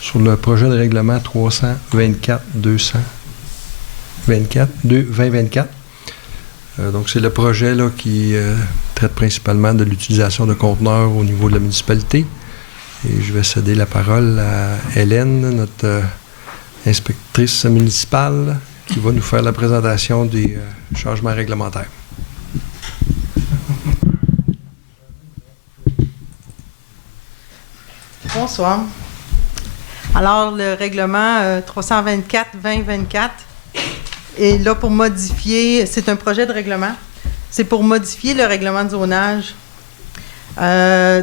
Sur le projet de règlement 324-224. Donc, c'est le projet là, qui traite principalement de l'utilisation de conteneurs au niveau de la municipalité. Et je vais céder la parole à Hélène, notre inspectrice municipale, qui va nous faire la présentation des changements réglementaires. Bonsoir. Alors, le règlement 324-2024 est là pour modifier, c'est un projet de règlement, c'est pour modifier le règlement de zonage.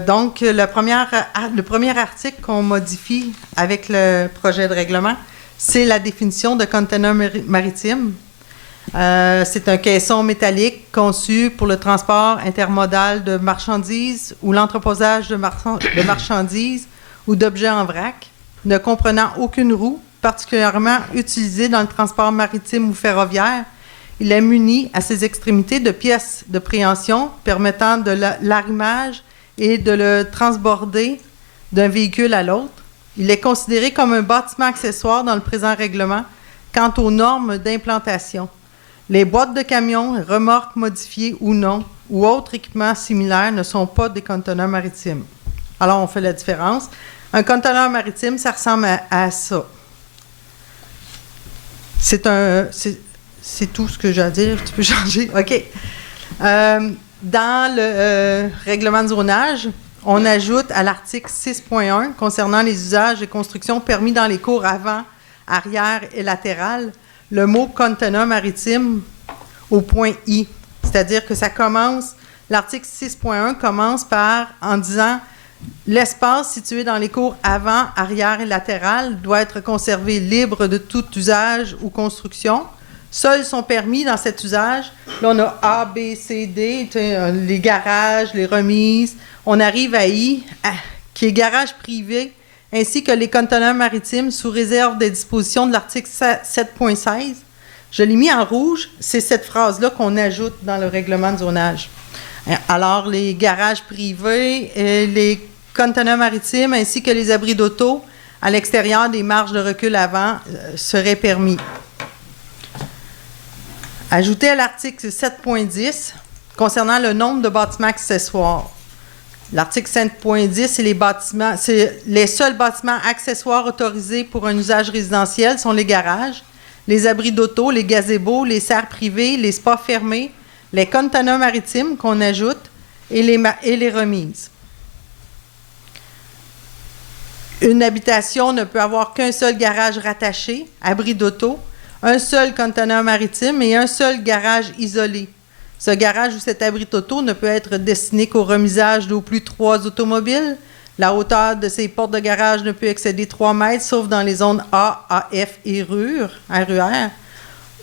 Donc, le premier article qu'on modifie avec le projet de règlement, c'est la définition de conteneur maritime. C'est un caisson métallique conçu pour le transport intermodal de marchandises ou l'entreposage de marchandises ou d'objets en vrac, ne comprenant aucune roue, particulièrement utilisée dans le transport maritime ou ferroviaire. Il est muni à ses extrémités de pièces de préhension permettant de l'arrimage et de le transborder d'un véhicule à l'autre. Il est considéré comme un bâtiment accessoire dans le présent règlement quant aux normes d'implantation. Les boîtes de camions, remorques modifiées ou non, ou autres équipements similaires ne sont pas des conteneurs maritimes. Alors, on fait la différence. Un conteneur maritime, ça ressemble à ça. C'est tout ce que j'ai à dire. Tu peux changer? OK. Dans le règlement de zonage, on ajoute à l'article 6.1 concernant les usages et constructions permis dans les cours avant, arrière et latérales, le mot conteneur maritime au point I. C'est-à-dire que ça commence, l'article 6.1 commence en disant l'espace situé dans les cours avant, arrière et latéral doit être conservé libre de tout usage ou construction. Seuls sont permis dans cet usage. Là, on a A, B, C, D, les garages, les remises. On arrive à I, qui est garage privé, ainsi que les conteneurs maritimes sous réserve des dispositions de l'article 7.16. Je l'ai mis en rouge. C'est cette phrase-là qu'on ajoute dans le règlement de zonage. Alors, les garages privés, les conteneurs maritimes ainsi que les abris d'auto à l'extérieur des marges de recul avant seraient permis. Ajouté à l'article 7.10 concernant le nombre de bâtiments accessoires. L'article 7.10, c'est les seuls bâtiments accessoires autorisés pour un usage résidentiel sont les garages, les abris d'auto, les gazebos, les serres privées, les spas fermés, les conteneurs maritimes qu'on ajoute et les remises. Une habitation ne peut avoir qu'un seul garage rattaché, abri d'auto, un seul conteneur maritime et un seul garage isolé. Ce garage ou cet abri d'auto ne peut être destiné qu'au remisage d'au plus 3 automobiles. La hauteur de ces portes de garage ne peut excéder 3 mètres, sauf dans les zones A, AF et RUR,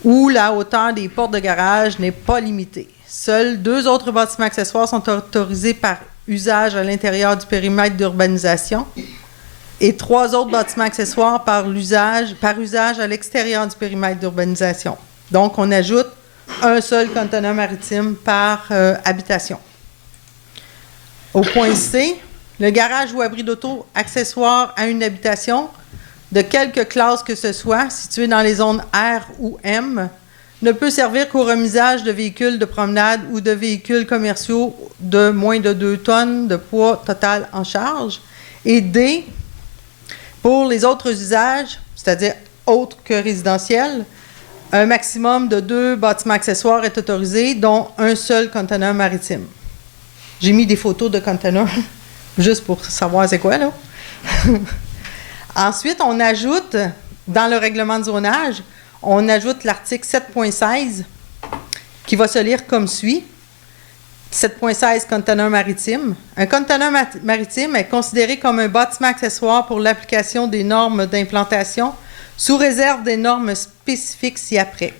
où la hauteur des portes de garage n'est pas limitée. Seuls 2 autres bâtiments accessoires sont autorisés par usage à l'intérieur du périmètre d'urbanisation et 3 autres bâtiments accessoires par usage à l'extérieur du périmètre d'urbanisation. Donc, on ajoute un seul conteneur maritime par habitation. Au point C, le garage ou abri d'auto accessoire à une habitation de quelque classe que ce soit, situé dans les zones R ou M, ne peut servir qu'au remisage de véhicules de promenade ou de véhicules commerciaux de moins de 2 tonnes de poids total en charge. Et D, pour les autres usages, c'est-à-dire autres que résidentiels, un maximum de 2 bâtiments accessoires est autorisé, dont un seul conteneur maritime. J'ai mis des photos de conteneurs, juste pour savoir c'est quoi, là. Ensuite, on ajoute, dans le règlement de zonage, on ajoute l'article 7.16, qui va se lire comme suit. 7.16, conteneur maritime. Un conteneur maritime est considéré comme un bâtiment accessoire pour l'application des normes d'implantation, sous réserve des normes spécifiques ci-après.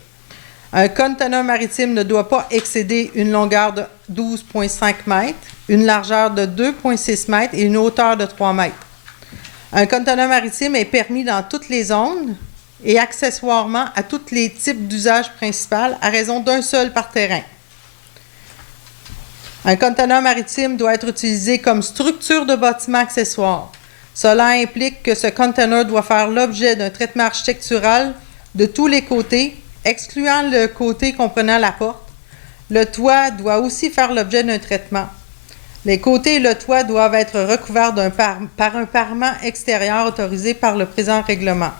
Un conteneur maritime ne doit pas excéder une longueur de 12,5 mètres, une largeur de 2,6 mètres et une hauteur de 3 mètres. Un conteneur maritime est permis dans toutes les zones et accessoirement à tous les types d'usages principaux à raison d'un seul par terrain. Un conteneur maritime doit être utilisé comme structure de bâtiment accessoire. Cela implique que ce container doit faire l'objet d'un traitement architectural de tous les côtés, excluant le côté comprenant la porte. Le toit doit aussi faire l'objet d'un traitement. Les côtés et le toit doivent être recouverts par un parement extérieur autorisé par le présent règlement.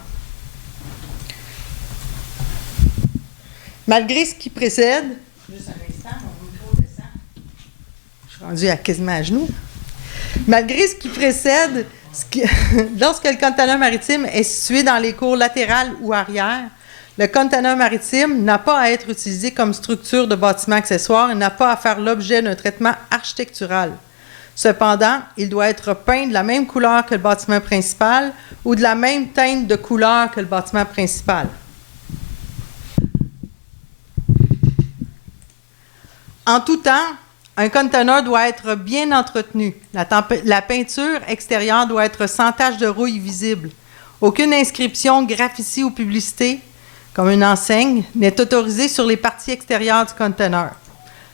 Malgré ce qui précède... Juste un instant, mon micro descend. Je suis rendue quasiment à genoux. Malgré ce qui précède, lorsque le conteneur maritime est situé dans les cours latérales ou arrière, le conteneur maritime n'a pas à être utilisé comme structure de bâtiment accessoire et n'a pas à faire l'objet d'un traitement architectural. Cependant, il doit être peint de la même couleur que le bâtiment principal ou de la même teinte de couleur que le bâtiment principal. En tout temps, un conteneur doit être bien entretenu. La peinture extérieure doit être sans tache de rouille visible. Aucune inscription, graffitie ou publicité, comme une enseigne, n'est autorisée sur les parties extérieures du conteneur.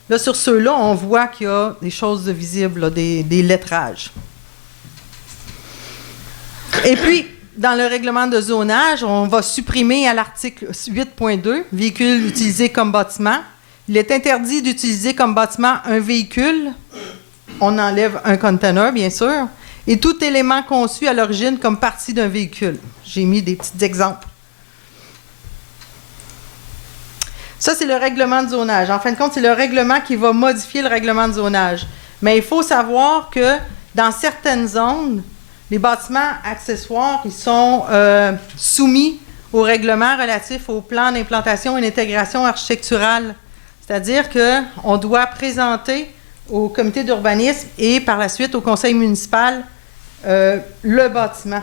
Là, sur ceux-là, on voit qu'il y a des choses de visibles, là, des lettrages. Et puis, dans le règlement de zonage, on va supprimer à l'article 8.2, véhicule utilisé comme bâtiment. Il est interdit d'utiliser comme bâtiment un véhicule. On enlève un conteneur, bien sûr. Et tout élément conçu à l'origine comme partie d'un véhicule. J'ai mis des petits exemples. Ça, c'est le règlement de zonage. En fin de compte, c'est le règlement qui va modifier le règlement de zonage. Mais il faut savoir que dans certaines zones, les bâtiments accessoires, ils sont soumis au règlement relatif au plan d'implantation et d'intégration architecturale. C'est-à-dire qu'on doit présenter au comité d'urbanisme et par la suite au conseil municipal le bâtiment.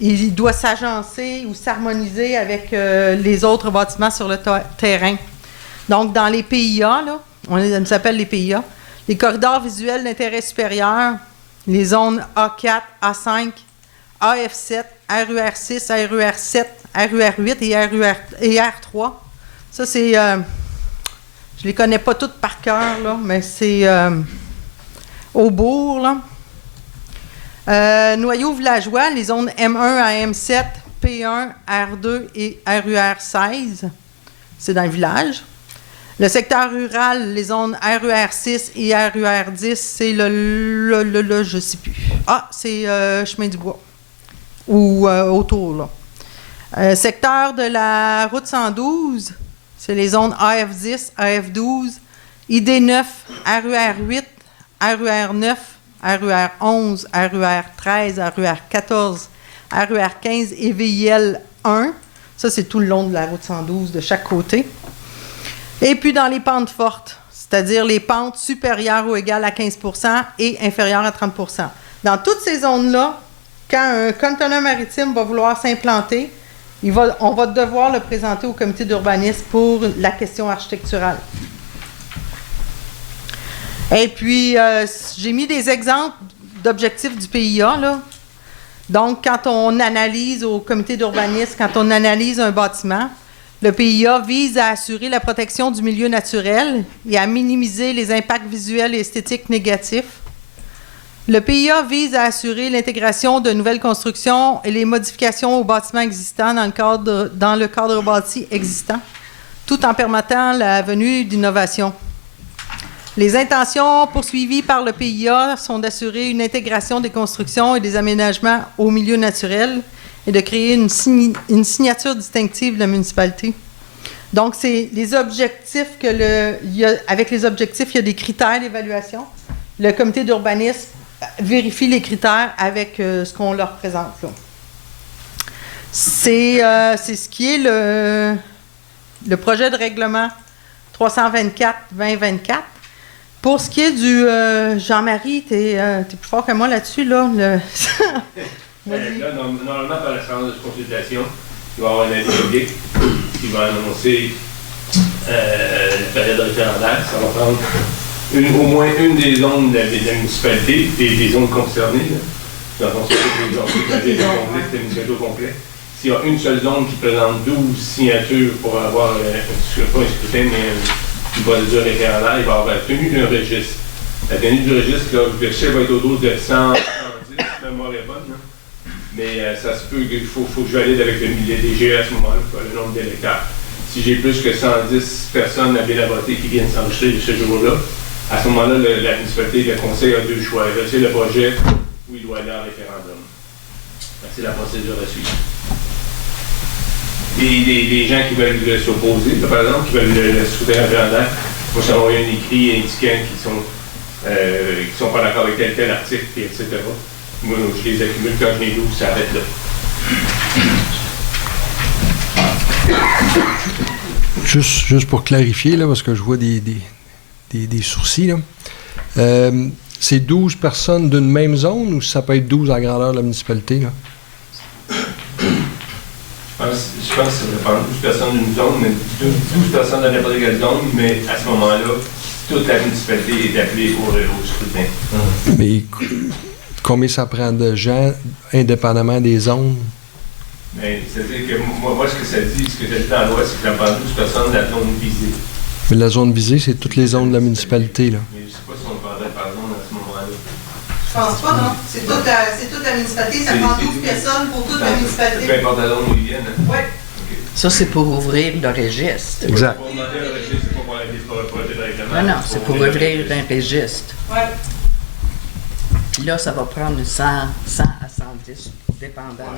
Il doit s'agencer ou s'harmoniser avec les autres bâtiments sur le terrain. Donc, dans les PIA, là, on s'appelle les PIA, les corridors visuels d'intérêt supérieur, les zones A4, A5, AF7, RUR6, RUR7, RUR8 et R3. Ça, c'est... je ne les connais pas toutes par cœur, là, mais c'est au bourg, là. Noyaux villageois, les zones M1 à M7, P1, R2 et RUR16, c'est dans le village. Le secteur rural, les zones RUR6 et RUR10, c'est je ne sais plus. Ah, c'est Chemin du Bois, ou autour, là. Secteur de la route 112, c'est les zones AF10, AF12, ID9, RUR8, RUR9, RUR11, RUR13, RUR14, RUR15 et VIL 1. Ça, c'est tout le long de la route 112 de chaque côté. Et puis dans les pentes fortes, c'est-à-dire les pentes supérieures ou égales à 15 % et inférieures à 30 %. Dans toutes ces zones-là, quand un conteneur maritime va vouloir s'implanter, on va devoir le présenter au comité d'urbanisme pour la question architecturale. Et puis, j'ai mis des exemples d'objectifs du PIA, là. Donc, quand on analyse au comité d'urbanisme, quand on analyse un bâtiment, le PIA vise à assurer la protection du milieu naturel et à minimiser les impacts visuels et esthétiques négatifs. Le PIA vise à assurer l'intégration de nouvelles constructions et les modifications aux bâtiments existants dans le cadre bâti existant, tout en permettant la venue d'innovations. Les intentions poursuivies par le PIA sont d'assurer une intégration des constructions et des aménagements au milieu naturel et de créer une signature distinctive de la municipalité. Donc, c'est les objectifs avec les objectifs, il y a des critères d'évaluation. Le comité d'urbanisme vérifie les critères avec ce qu'on leur présente, là. C'est ce qui est le projet de règlement 324-2024. Pour ce qui est du... Jean-Marie, t'es plus fort que moi là-dessus, là. Là, normalement, par la séance de consultation, il va y avoir un avis public qui va annoncer la période référendaire. Ça va prendre au moins une des zones de la municipalité, des zones concernées. Dans le fond, c'est des zones complètes, c'est municipalité au complet. S'il y a une seule zone qui présente 12 signatures pour avoir, pas un scrutin, mais une procédure référendaire, il va y avoir la tenue d'un registre. La tenue du registre, là, le chef va être autour de 110, c'est un mauvais bonne. Mais ça se peut qu'il faut que je valide avec le DG à ce moment-là, le nombre d'électeurs. Si j'ai plus que 110 personnes à voter qui viennent s'enregistrer ce jour-là, à ce moment-là, la municipalité, le conseil a deux choix. C'est le projet où il doit aller en référendum. C'est la procédure à suivre. Les gens qui veulent s'opposer, par exemple, qui veulent le scrutin référendaire, il faut s'envoyer un écrit indiquant qu'ils sont pas d'accord avec tel article, etc. Moi, je les accumule quand je les ouvre, ça arrête là. Juste pour clarifier, là, parce que je vois des sourcils, là. C'est 12 personnes d'une même zone ou ça peut être 12 à la grandeur de la municipalité, là? Je pense que ça dépend. 12 personnes d'une zone, mais 12 personnes dans n'importe quelle zone, mais à ce moment-là, toute la municipalité est appelée au scrutin. Mais combien ça prend de gens, indépendamment des zones? Mais c'est-à-dire que moi, ce que ça dit dans la loi, c'est que ça prend 12 personnes de la zone visée. Mais la zone visée, c'est toutes les zones de la municipalité, là. Mais je ne sais pas si on parlerait par zone à ce moment-là. Je pense pas, non. C'est toute la municipalité. Ça prend 12 personnes pour toute la municipalité. Peu importe la zone où ils viennent. Oui. Okay. Ça, c'est pour ouvrir le registre. Exact. Pour demander le registre, c'est pas pour le projet de règlement. Non, c'est pour ouvrir un registre. Oui. Puis là, ça va prendre 100 à 110, dépendamment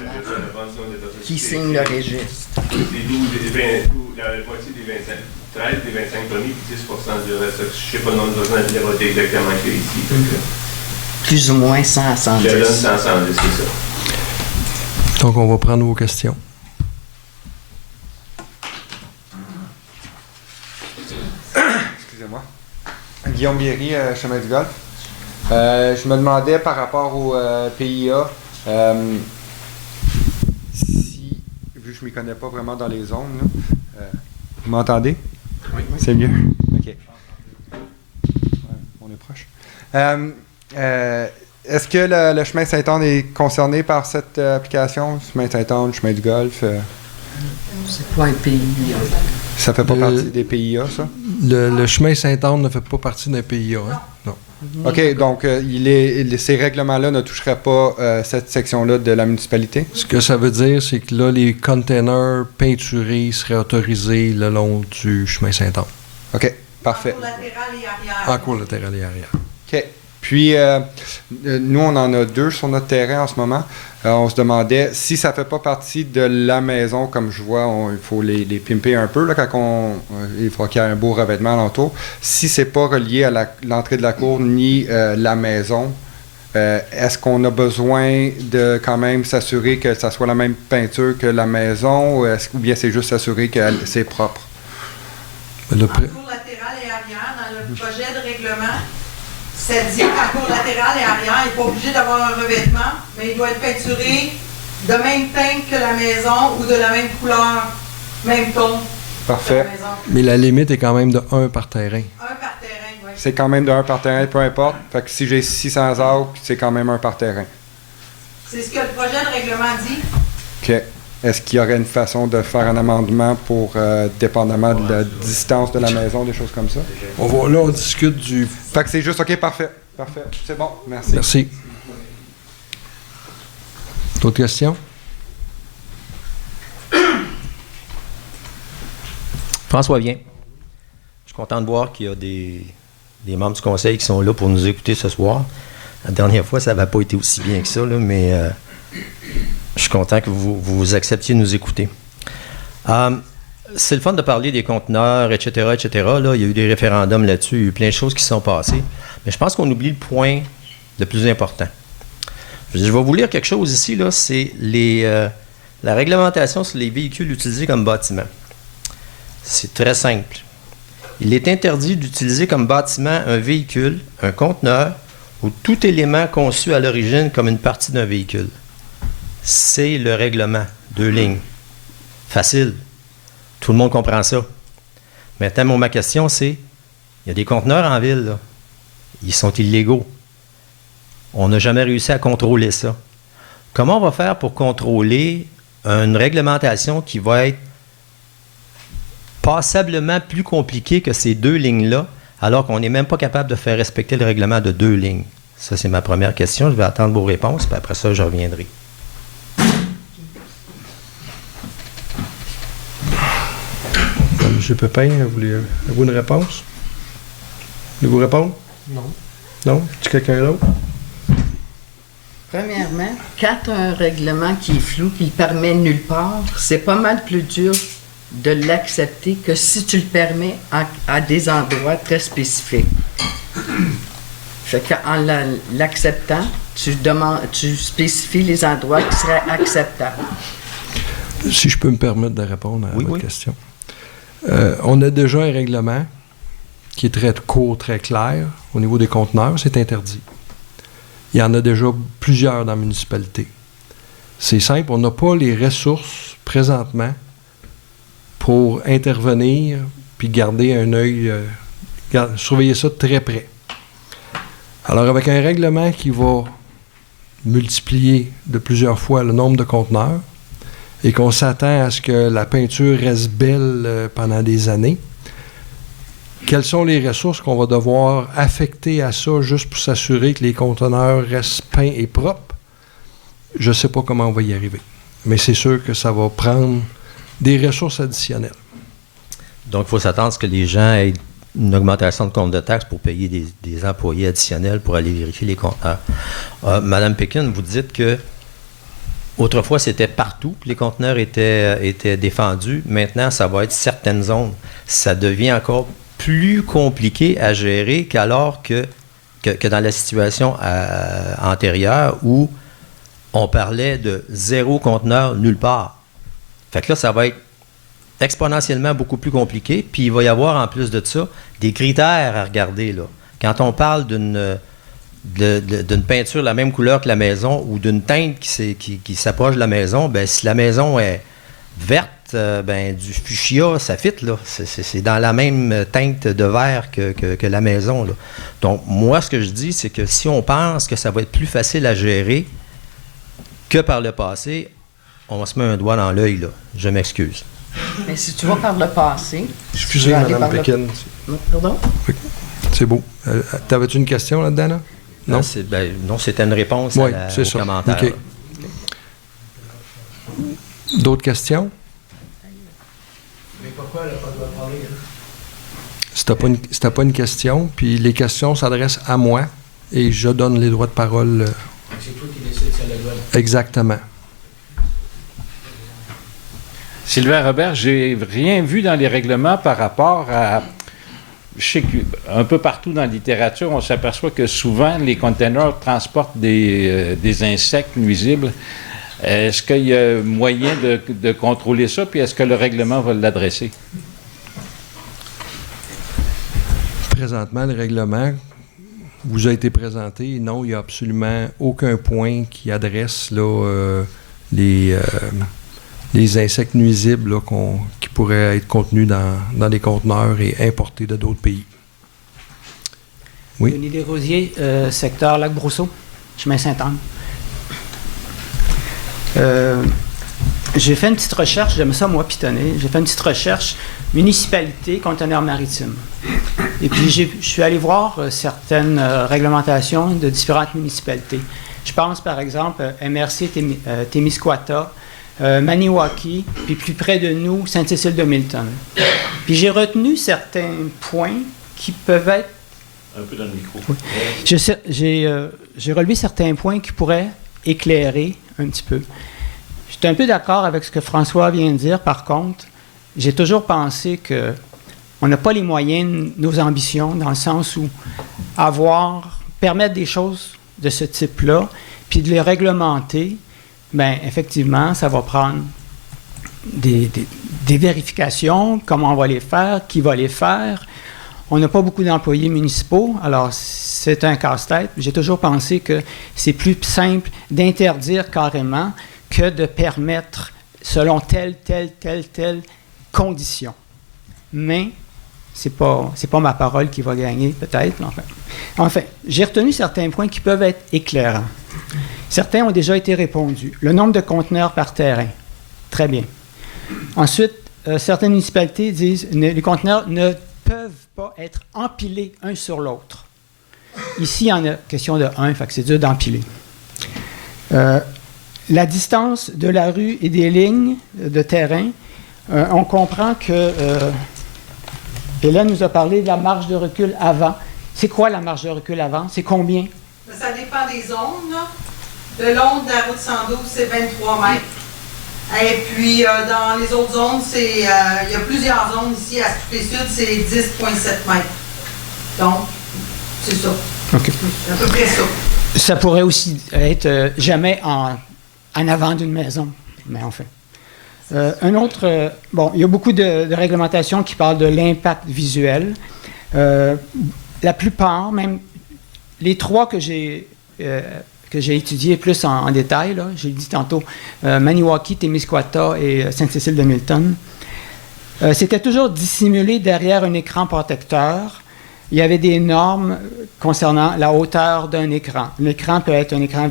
qui signe le registre. C'est 12, la moitié des 25, 13 des 25 premiers, puis 10% du reste. Je ne sais pas le nombre de personnes qui a voté exactement qu'il y a ici. Plus ou moins 100 à 110. Je donne 100 à 110, c'est ça. Donc, on va prendre vos questions. Excusez-moi. Guillaume Bierry, Chemin du Golfe. Je me demandais par rapport au PIA, si, vu que je ne m'y connais pas vraiment dans les zones, là, vous m'entendez? Oui. C'est mieux? OK. Ouais, on est proche. Est-ce que le chemin Saint-Anne est concerné par cette application? Chemin Saint-Anne, chemin du Golfe? C'est pas un PIA. Ça fait pas partie des PIA, ça? Le chemin Saint-Anne ne fait pas partie d'un PIA, hein? Non. OK, donc ces règlements-là ne toucheraient pas cette section-là de la municipalité? Ce que ça veut dire, c'est que là, les containers peinturés seraient autorisés le long du chemin Saint-Anne. OK, parfait. En cours latéral et arrière. En cours latéral et arrière. OK. Puis, nous, on en a 2 sur notre terrain en ce moment. On se demandait si ça ne fait pas partie de la maison, comme je vois, il faut les pimper un peu, là, il faut qu'il y ait un beau revêtement alentour. Si ce n'est pas relié à l'entrée de la cour ni la maison, est-ce qu'on a besoin de quand même s'assurer que ça soit la même peinture que la maison ou bien c'est juste s'assurer que c'est propre? En cours latéral et arrière, dans le projet de règlement, ça dit qu'en cours latéral et arrière, il n'est pas obligé d'avoir un revêtement, mais il doit être peinturé de même teinte que la maison ou de la même couleur, même ton Parfait. que la maison. Mais la limite est quand même de 1 par terrain. Un par terrain, oui. C'est quand même de 1 par terrain, peu importe. Fait que si j'ai 600 arbres, c'est quand même 1 par terrain. C'est ce que le projet de règlement dit. OK. Est-ce qu'il y aurait une façon de faire un amendement pour, dépendamment de la distance de la maison, des choses comme ça? Là, on discute du... Fait que c'est juste OK, parfait. Parfait. C'est bon. Merci. Merci. D'autres questions? François vient. Je suis content de voir qu'il y a des membres du conseil qui sont là pour nous écouter ce soir. La dernière fois, ça n'avait pas été aussi bien que ça, là, mais je suis content que vous acceptiez de nous écouter. C'est le fun de parler des conteneurs, etc., etc. Là, il y a eu des référendums là-dessus, il y a eu plein de choses qui se sont passées. Mais je pense qu'on oublie le point le plus important. Je vais vous lire quelque chose ici, là, c'est la réglementation sur les véhicules utilisés comme bâtiment. C'est très simple. Il est interdit d'utiliser comme bâtiment un véhicule, un conteneur ou tout élément conçu à l'origine comme une partie d'un véhicule. C'est le règlement. 2 lignes. Facile. Tout le monde comprend ça. Maintenant, ma question, c'est, il y a des conteneurs en ville, là. Ils sont illégaux. On n'a jamais réussi à contrôler ça. Comment on va faire pour contrôler une réglementation qui va être passablement plus compliquée que ces 2 lignes-là, alors qu'on n'est même pas capable de faire respecter le règlement de 2 lignes? Ça, c'est ma première question. Je vais attendre vos réponses, puis après ça, je reviendrai. M. Pépin, avez-vous une réponse? Voulez-vous répondre? Non. Non? Est-ce quelqu'un d'autre? Premièrement, quand tu as un règlement qui est flou, qui ne permet nulle part, c'est pas mal plus dur de l'accepter que si tu le permets à des endroits très spécifiques. Fait qu'en l'acceptant, tu spécifies les endroits qui seraient acceptables. Si je peux me permettre de répondre à votre oui. question. On a déjà un règlement qui est très court, très clair. Au niveau des conteneurs, c'est interdit. Il y en a déjà plusieurs dans la municipalité. C'est simple, on n'a pas les ressources présentement pour intervenir puis garder un œil, surveiller ça de très près. Alors, avec un règlement qui va multiplier de plusieurs fois le nombre de conteneurs et qu'on s'attend à ce que la peinture reste belle pendant des années, quelles sont les ressources qu'on va devoir affecter à ça juste pour s'assurer que les conteneurs restent peints et propres? Je ne sais pas comment on va y arriver. Mais c'est sûr que ça va prendre des ressources additionnelles. Donc, il faut s'attendre à ce que les gens aient une augmentation de compte de taxes pour payer des employés additionnels pour aller vérifier les conteneurs. Madame Pékin, vous dites que autrefois, c'était partout que les conteneurs étaient défendus. Maintenant, ça va être certaines zones. Ça devient encore plus compliqué à gérer qu'alors que dans la situation antérieure où on parlait de 0 conteneur nulle part. Fait que là, ça va être exponentiellement beaucoup plus compliqué, puis il va y avoir en plus de ça des critères à regarder, là. Quand on parle d'une peinture de la même couleur que la maison ou d'une teinte qui s'approche de la maison, ben si la maison est verte, du fuchsia, ça fit, là. C'est dans la même teinte de vert que la maison, là. Donc, moi, ce que je dis, c'est que si on pense que ça va être plus facile à gérer que par le passé, on se met un doigt dans l'œil, là. Je m'excuse. Mais si tu vas par le passé... Excusez, Mme Pékin. Pardon? C'est beau. T'avais-tu une question là-dedans, là? Non? Non, c'était une réponse au commentaire. Okay. D'autres questions? Mais pourquoi elle n'a pas le droit de parler? C'était pas une question, puis les questions s'adressent à moi et je donne les droits de parole. C'est toi qui décides si elle a le droit. Exactement. Sylvain Robert, j'ai rien vu dans les règlements par rapport à... Je sais qu'un peu partout dans la littérature, on s'aperçoit que souvent, les containers transportent des insectes nuisibles. Est-ce qu'il y a moyen de contrôler ça, puis est-ce que le règlement va l'adresser? Présentement, le règlement vous a été présenté. Non, il n'y a absolument aucun point qui adresse là, les insectes nuisibles là, qui pourraient être contenus dans des conteneurs et importés de d'autres pays. Oui. Denis Desrosiers, secteur Lac-Brousseau, chemin Sainte-Anne. J'ai fait une petite recherche, j'aime ça moi pitonner, j'ai fait une petite recherche municipalité, conteneurs maritimes. Et puis je suis allé voir certaines réglementations de différentes municipalités. Je pense par exemple MRC Témiscouata, Maniwaki, puis plus près de nous, Sainte-Cécile-de-Milton. Puis j'ai retenu certains points qui peuvent être... Un peu dans le micro. Oui. J'ai relevé certains points qui pourraient éclairer un petit peu. Je suis un peu d'accord avec ce que François vient de dire. Par contre, j'ai toujours pensé qu'on n'a pas les moyens de nos ambitions, dans le sens où permettre des choses de ce type-là, puis de les réglementer, bien, effectivement, ça va prendre des vérifications, comment on va les faire, qui va les faire. On n'a pas beaucoup d'employés municipaux, alors c'est un casse-tête. J'ai toujours pensé que c'est plus simple d'interdire carrément que de permettre selon telle condition. Mais c'est pas ma parole qui va gagner, peut-être. Enfin, j'ai retenu certains points qui peuvent être éclairants. Certains ont déjà été répondus. Le nombre de conteneurs par terrain. Très bien. Ensuite, certaines municipalités disent que les conteneurs ne peuvent pas être empilés un sur l'autre. Ici, il y en a question de 1, fait que c'est dur d'empiler. La distance de la rue et des lignes de terrain, on comprend que Hélène nous a parlé de la marge de recul avant. C'est quoi la marge de recul avant? C'est combien? Ça dépend des zones, là. Le long de la route 112, c'est 23 mètres. Et puis, dans les autres zones, il y a plusieurs zones ici. À Soufflé-Sud, c'est 10,7 mètres. Donc, c'est ça. OK. C'est à peu près ça. Ça pourrait aussi être jamais en avant d'une maison, mais enfin. Un autre... bon, il y a beaucoup de réglementations qui parlent de l'impact visuel. La plupart, même les trois que j'ai étudiés plus en détail, là, j'ai dit tantôt, Maniwaki, Témiscouata et Sainte-Cécile-de-Milton, c'était toujours dissimulé derrière un écran protecteur. Il y avait des normes concernant la hauteur d'un écran. L'écran peut être un écran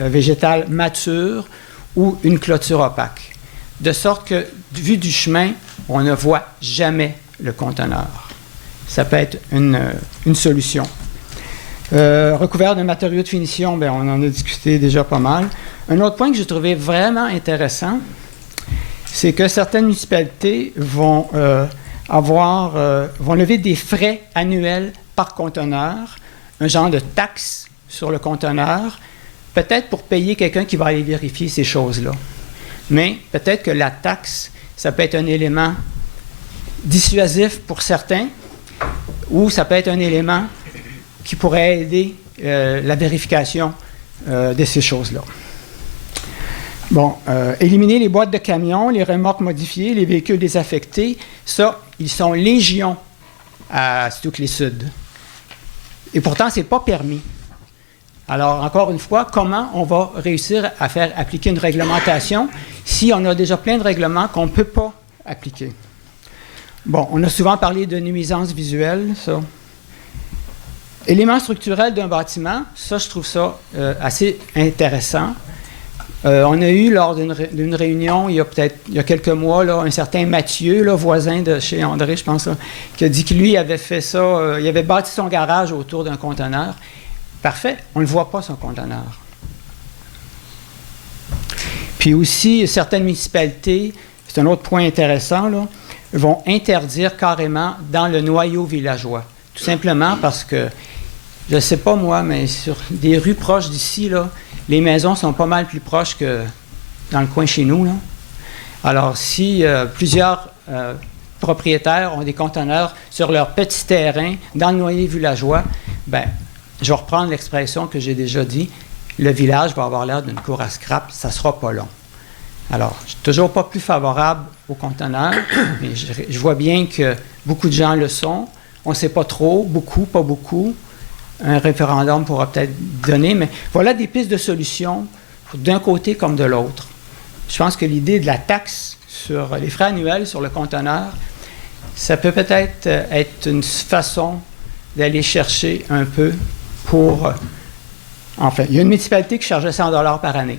végétal mature ou une clôture opaque. De sorte que, vu du chemin, on ne voit jamais le conteneur. Ça peut être une solution. Recouvert de matériaux de finition, bien, on en a discuté déjà pas mal. Un autre point que j'ai trouvé vraiment intéressant, c'est que certaines municipalités vont lever des frais annuels par conteneur, un genre de taxe sur le conteneur, peut-être pour payer quelqu'un qui va aller vérifier ces choses-là. Mais peut-être que la taxe, ça peut être un élément dissuasif pour certains, ou ça peut être un élément qui pourrait aider la vérification de ces choses-là. Bon, éliminer les boîtes de camions, les remorques modifiées, les véhicules désaffectés, ça, ils sont légion à Stukely-Sud. Et pourtant, ce n'est pas permis. Alors, encore une fois, comment on va réussir à faire appliquer une réglementation si on a déjà plein de règlements qu'on ne peut pas appliquer? Bon, on a souvent parlé de nuisance visuelle, ça. Éléments structurels d'un bâtiment, ça, je trouve ça assez intéressant. On a eu, lors d'une réunion, il y a quelques mois, là, un certain Mathieu, là, voisin de chez André, je pense, là, qui a dit que lui avait fait ça, il avait bâti son garage autour d'un conteneur. Parfait, on ne le voit pas, son conteneur. Puis aussi, certaines municipalités, c'est un autre point intéressant, là, vont interdire carrément dans le noyau villageois. Tout simplement parce que, je ne sais pas moi, mais sur des rues proches d'ici, là, les maisons sont pas mal plus proches que dans le coin chez nous, là. Alors, si plusieurs propriétaires ont des conteneurs sur leur petit terrain, dans le noyau villageois, bien, je vais reprendre l'expression que j'ai déjà dit, le village va avoir l'air d'une cour à scrap, ça ne sera pas long. Alors, je ne suis toujours pas plus favorable aux conteneurs, mais je vois bien que beaucoup de gens le sont. On ne sait pas trop, beaucoup, pas beaucoup. Un référendum pourra peut-être donner, mais voilà des pistes de solutions d'un côté comme de l'autre. Je pense que l'idée de la taxe sur les frais annuels sur le conteneur, ça peut peut-être être une façon d'aller chercher un peu pour... enfin, il y a une municipalité qui chargeait 100 $ par année.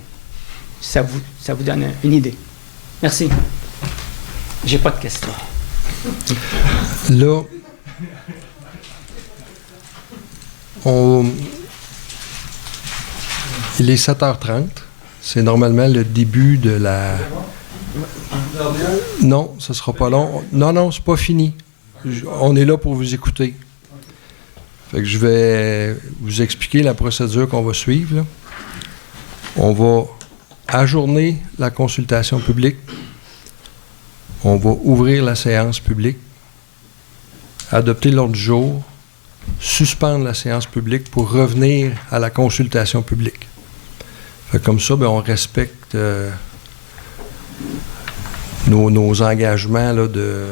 Ça vous donne une idée. Merci. J'ai pas de questions. Là, il est 7h30. C'est normalement le début de la... Non, ce sera pas long. Non, c'est pas fini. On est là pour vous écouter. Fait que je vais vous expliquer la procédure qu'on va suivre, là. On va ajourner la consultation publique. On va ouvrir la séance publique, adopter l'ordre du jour, suspendre la séance publique pour revenir à la consultation publique. Fait que comme ça, bien, on respecte nos engagements là, de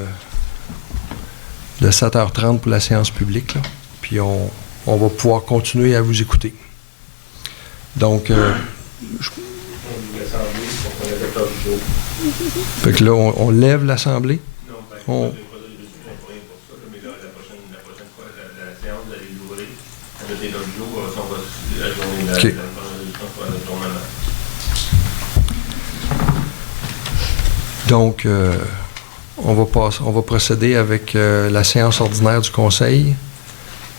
7h30 pour la séance publique, là. Puis on va pouvoir continuer à vous écouter. Donc, fait que là, on lève l'Assemblée. On... OK. Donc, on va procéder avec la séance ordinaire du Conseil,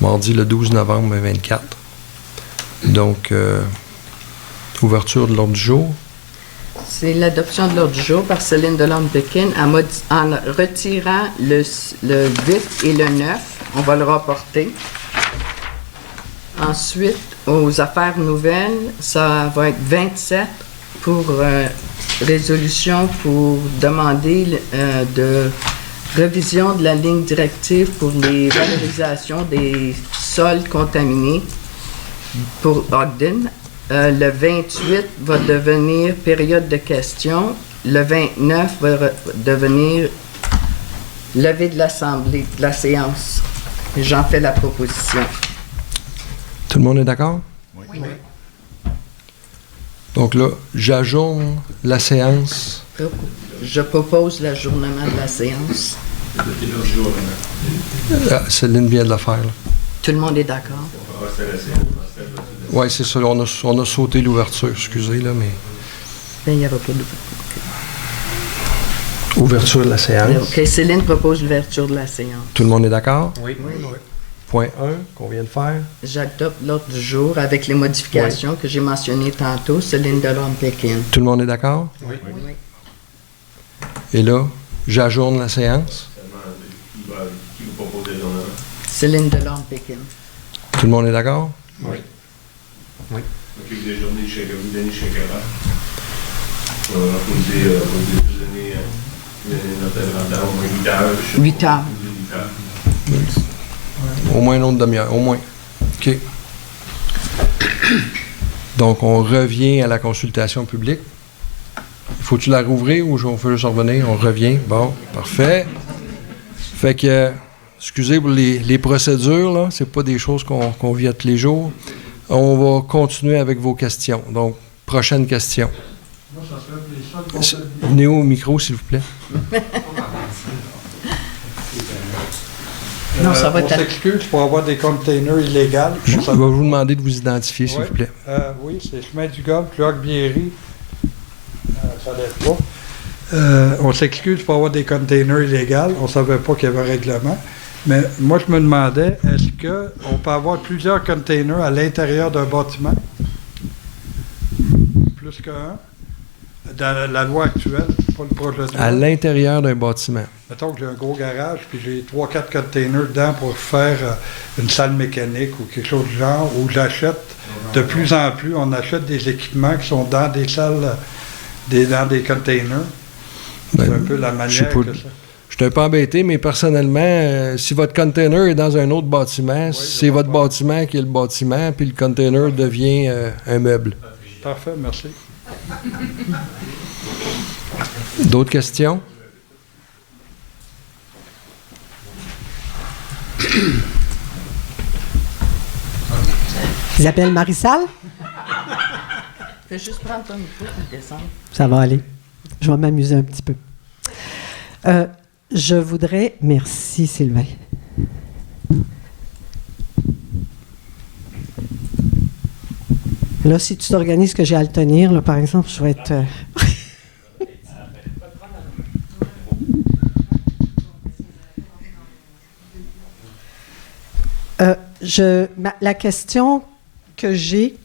mardi le 12 novembre 2024. Donc, ouverture de l'ordre du jour. C'est l'adoption de l'ordre du jour par Céline Delorme-Pékin en retirant le 8 et le 9. On va le rapporter. Ensuite, aux affaires nouvelles, ça va être 27 pour résolution pour demander de révision de la ligne directive pour les valorisations des sols contaminés pour Ogden. Le 28 va devenir période de questions. Le 29 va devenir levée de l'Assemblée, de la séance. J'en fais la proposition. Tout le monde est d'accord? Oui. Donc là, j'ajourne la séance. Je propose l'ajournement de la séance. Céline vient de le faire. Là. Tout le monde est d'accord? Oui, c'est ça. On a sauté l'ouverture, excusez, là, mais... Ben, il n'y aura pas d'ouverture. Ouverture de la séance. OK, Céline propose l'ouverture de la séance. Tout le monde est d'accord? Oui. Point 1, qu'on vient de faire. J'adopte l'ordre du jour avec les modifications que j'ai mentionnées tantôt. Céline Delorme-Pékin. Tout le monde est d'accord? Oui. Et là, j'ajourne la séance. Qui vous propose les journaux? Céline Delorme-Pékin. Tout le monde est d'accord? Oui. Occupe des journées, vous donnez chèque avant. Vous donner notre inventaire au moins 8 heures. 8 heures. 8 heures. Au moins une autre demi-heure, au moins. OK. Donc, on revient à la consultation publique. Faut-tu la rouvrir ou on fait juste revenir? On revient. Bon, parfait. Fait que, excusez pour les procédures, là, c'est pas des choses qu'on vit à tous les jours. On va continuer avec vos questions. Donc, prochaine question. Venez au micro, s'il vous plaît. Non, ça va on s'excuse pour avoir des containers illégaux. Je vais vous demander de vous identifier, s'il vous plaît. Oui, c'est Chemin du Golfe, Cloque-Bierry. Ça lève pas. On s'excuse pour avoir des containers illégaux. On ne savait pas qu'il y avait un règlement. Mais moi, je me demandais, est-ce qu'on peut avoir plusieurs containers à l'intérieur d'un bâtiment? Plus qu'un? Dans la loi actuelle, pas le projet de loi. À l'intérieur d'un bâtiment. Mettons que j'ai un gros garage, puis j'ai 3-4 containers dedans pour faire une salle mécanique ou quelque chose du genre, où j'achète de plus en plus, on achète des équipements qui sont dans des salles, dans des containers. C'est un peu la manière que ça... Je suis un peu embêté, mais personnellement, si votre container est dans un autre bâtiment, c'est votre bâtiment qui est le bâtiment, puis le container devient un meuble. Parfait, merci. D'autres questions? Isabelle Marissal? Fais juste prendre ton micro et descendre. Ça va aller. Je vais m'amuser un petit peu. Je voudrais... Merci, Sylvain. Là, si tu t'organises que j'ai à le tenir, là, par exemple, je vais être... La question que j'ai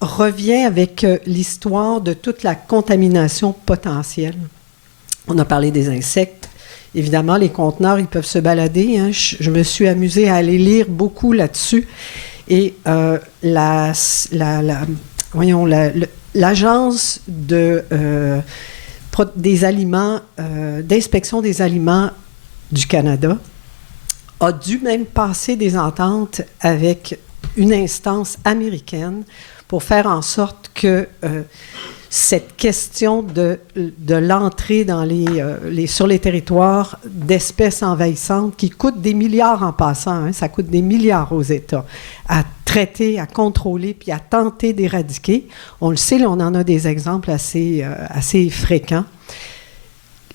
revient avec l'histoire de toute la contamination potentielle. On a parlé des insectes. Évidemment, les conteneurs, ils peuvent se balader. Hein. Je me suis amusée à aller lire beaucoup là-dessus. Et l'agence des aliments, d'inspection des aliments du Canada a dû même passer des ententes avec une instance américaine pour faire en sorte que cette question de l'entrée sur les territoires d'espèces envahissantes qui coûtent des milliards en passant, hein, ça coûte des milliards aux États, à traiter, à contrôler, puis à tenter d'éradiquer. On le sait, là, on en a des exemples assez fréquents.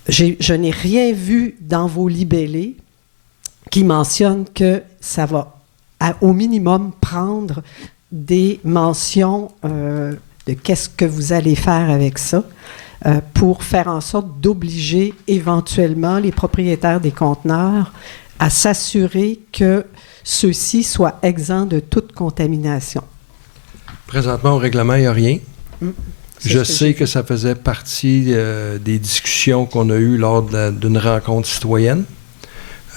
Je n'ai rien vu dans vos libellés qui mentionne que ça va, au minimum, prendre des mentions de qu'est-ce que vous allez faire avec ça pour faire en sorte d'obliger éventuellement les propriétaires des conteneurs à s'assurer que ceux-ci soient exempts de toute contamination. Présentement, au règlement, il n'y a rien. Je sais que ça faisait partie des discussions qu'on a eues lors d'une rencontre citoyenne.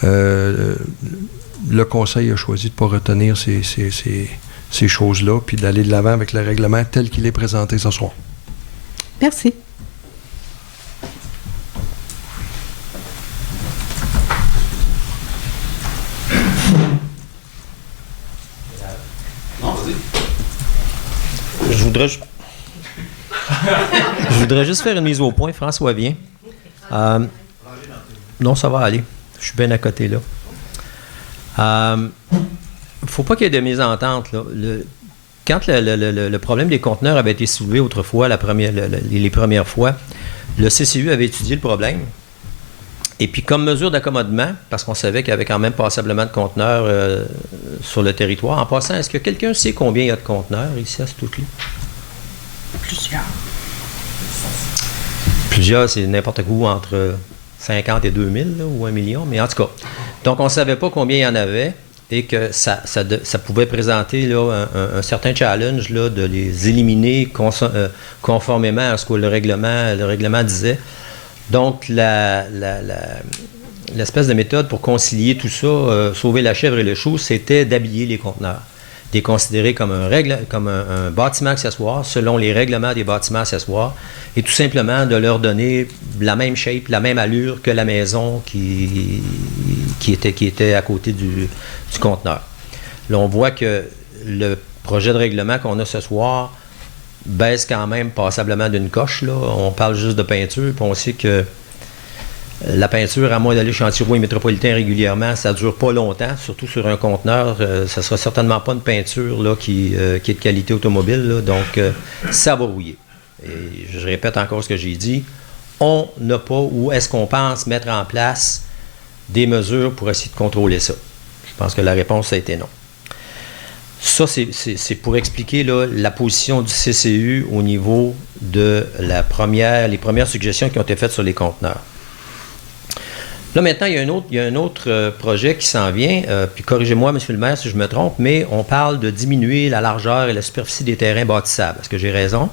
Le Conseil a choisi de ne pas retenir ces choses-là, puis d'aller de l'avant avec le règlement tel qu'il est présenté ce soir. Merci. Je voudrais juste faire une mise au point. François vient. Non, ça va aller. Je suis bien à côté, là. Il ne faut pas qu'il y ait de mésentente, là. Quand le problème des conteneurs avait été soulevé autrefois, les premières fois, le CCU avait étudié le problème. Et puis, comme mesure d'accommodement, parce qu'on savait qu'il y avait quand même passablement de conteneurs sur le territoire. En passant, est-ce que quelqu'un sait combien il y a de conteneurs ici à Stukely? Plusieurs, c'est n'importe où entre 50 et 2000 là, ou 1 million, mais en tout cas. Donc, on ne savait pas combien il y en avait et que ça pouvait présenter là, un certain challenge là, de les éliminer conformément à ce que le règlement disait. Donc, l'espèce de méthode pour concilier tout ça, sauver la chèvre et le chou, c'était d'habiller les conteneurs, de les considérer comme un bâtiment accessoire selon les règlements des bâtiments accessoires et tout simplement de leur donner la même shape, la même allure que la maison qui était à côté du conteneur. Là, on voit que le projet de règlement qu'on a ce soir baisse quand même passablement d'une coche. Là. On parle juste de peinture, puis on sait que la peinture, à moins d'aller chez Antirouille métropolitain régulièrement, ça ne dure pas longtemps, surtout sur un conteneur. Ça ne sera certainement pas une peinture là, qui est de qualité automobile, là, donc ça va rouiller. Et je répète encore ce que j'ai dit, on n'a pas, ou est-ce qu'on pense mettre en place des mesures pour essayer de contrôler ça? Je pense que la réponse a été non. Ça, c'est pour expliquer là, la position du CCU au niveau de les premières suggestions qui ont été faites sur les conteneurs. Là, maintenant, il y a un autre projet qui s'en vient, puis corrigez-moi, M. le maire, si je me trompe, mais on parle de diminuer la largeur et la superficie des terrains bâtissables. Est-ce que j'ai raison?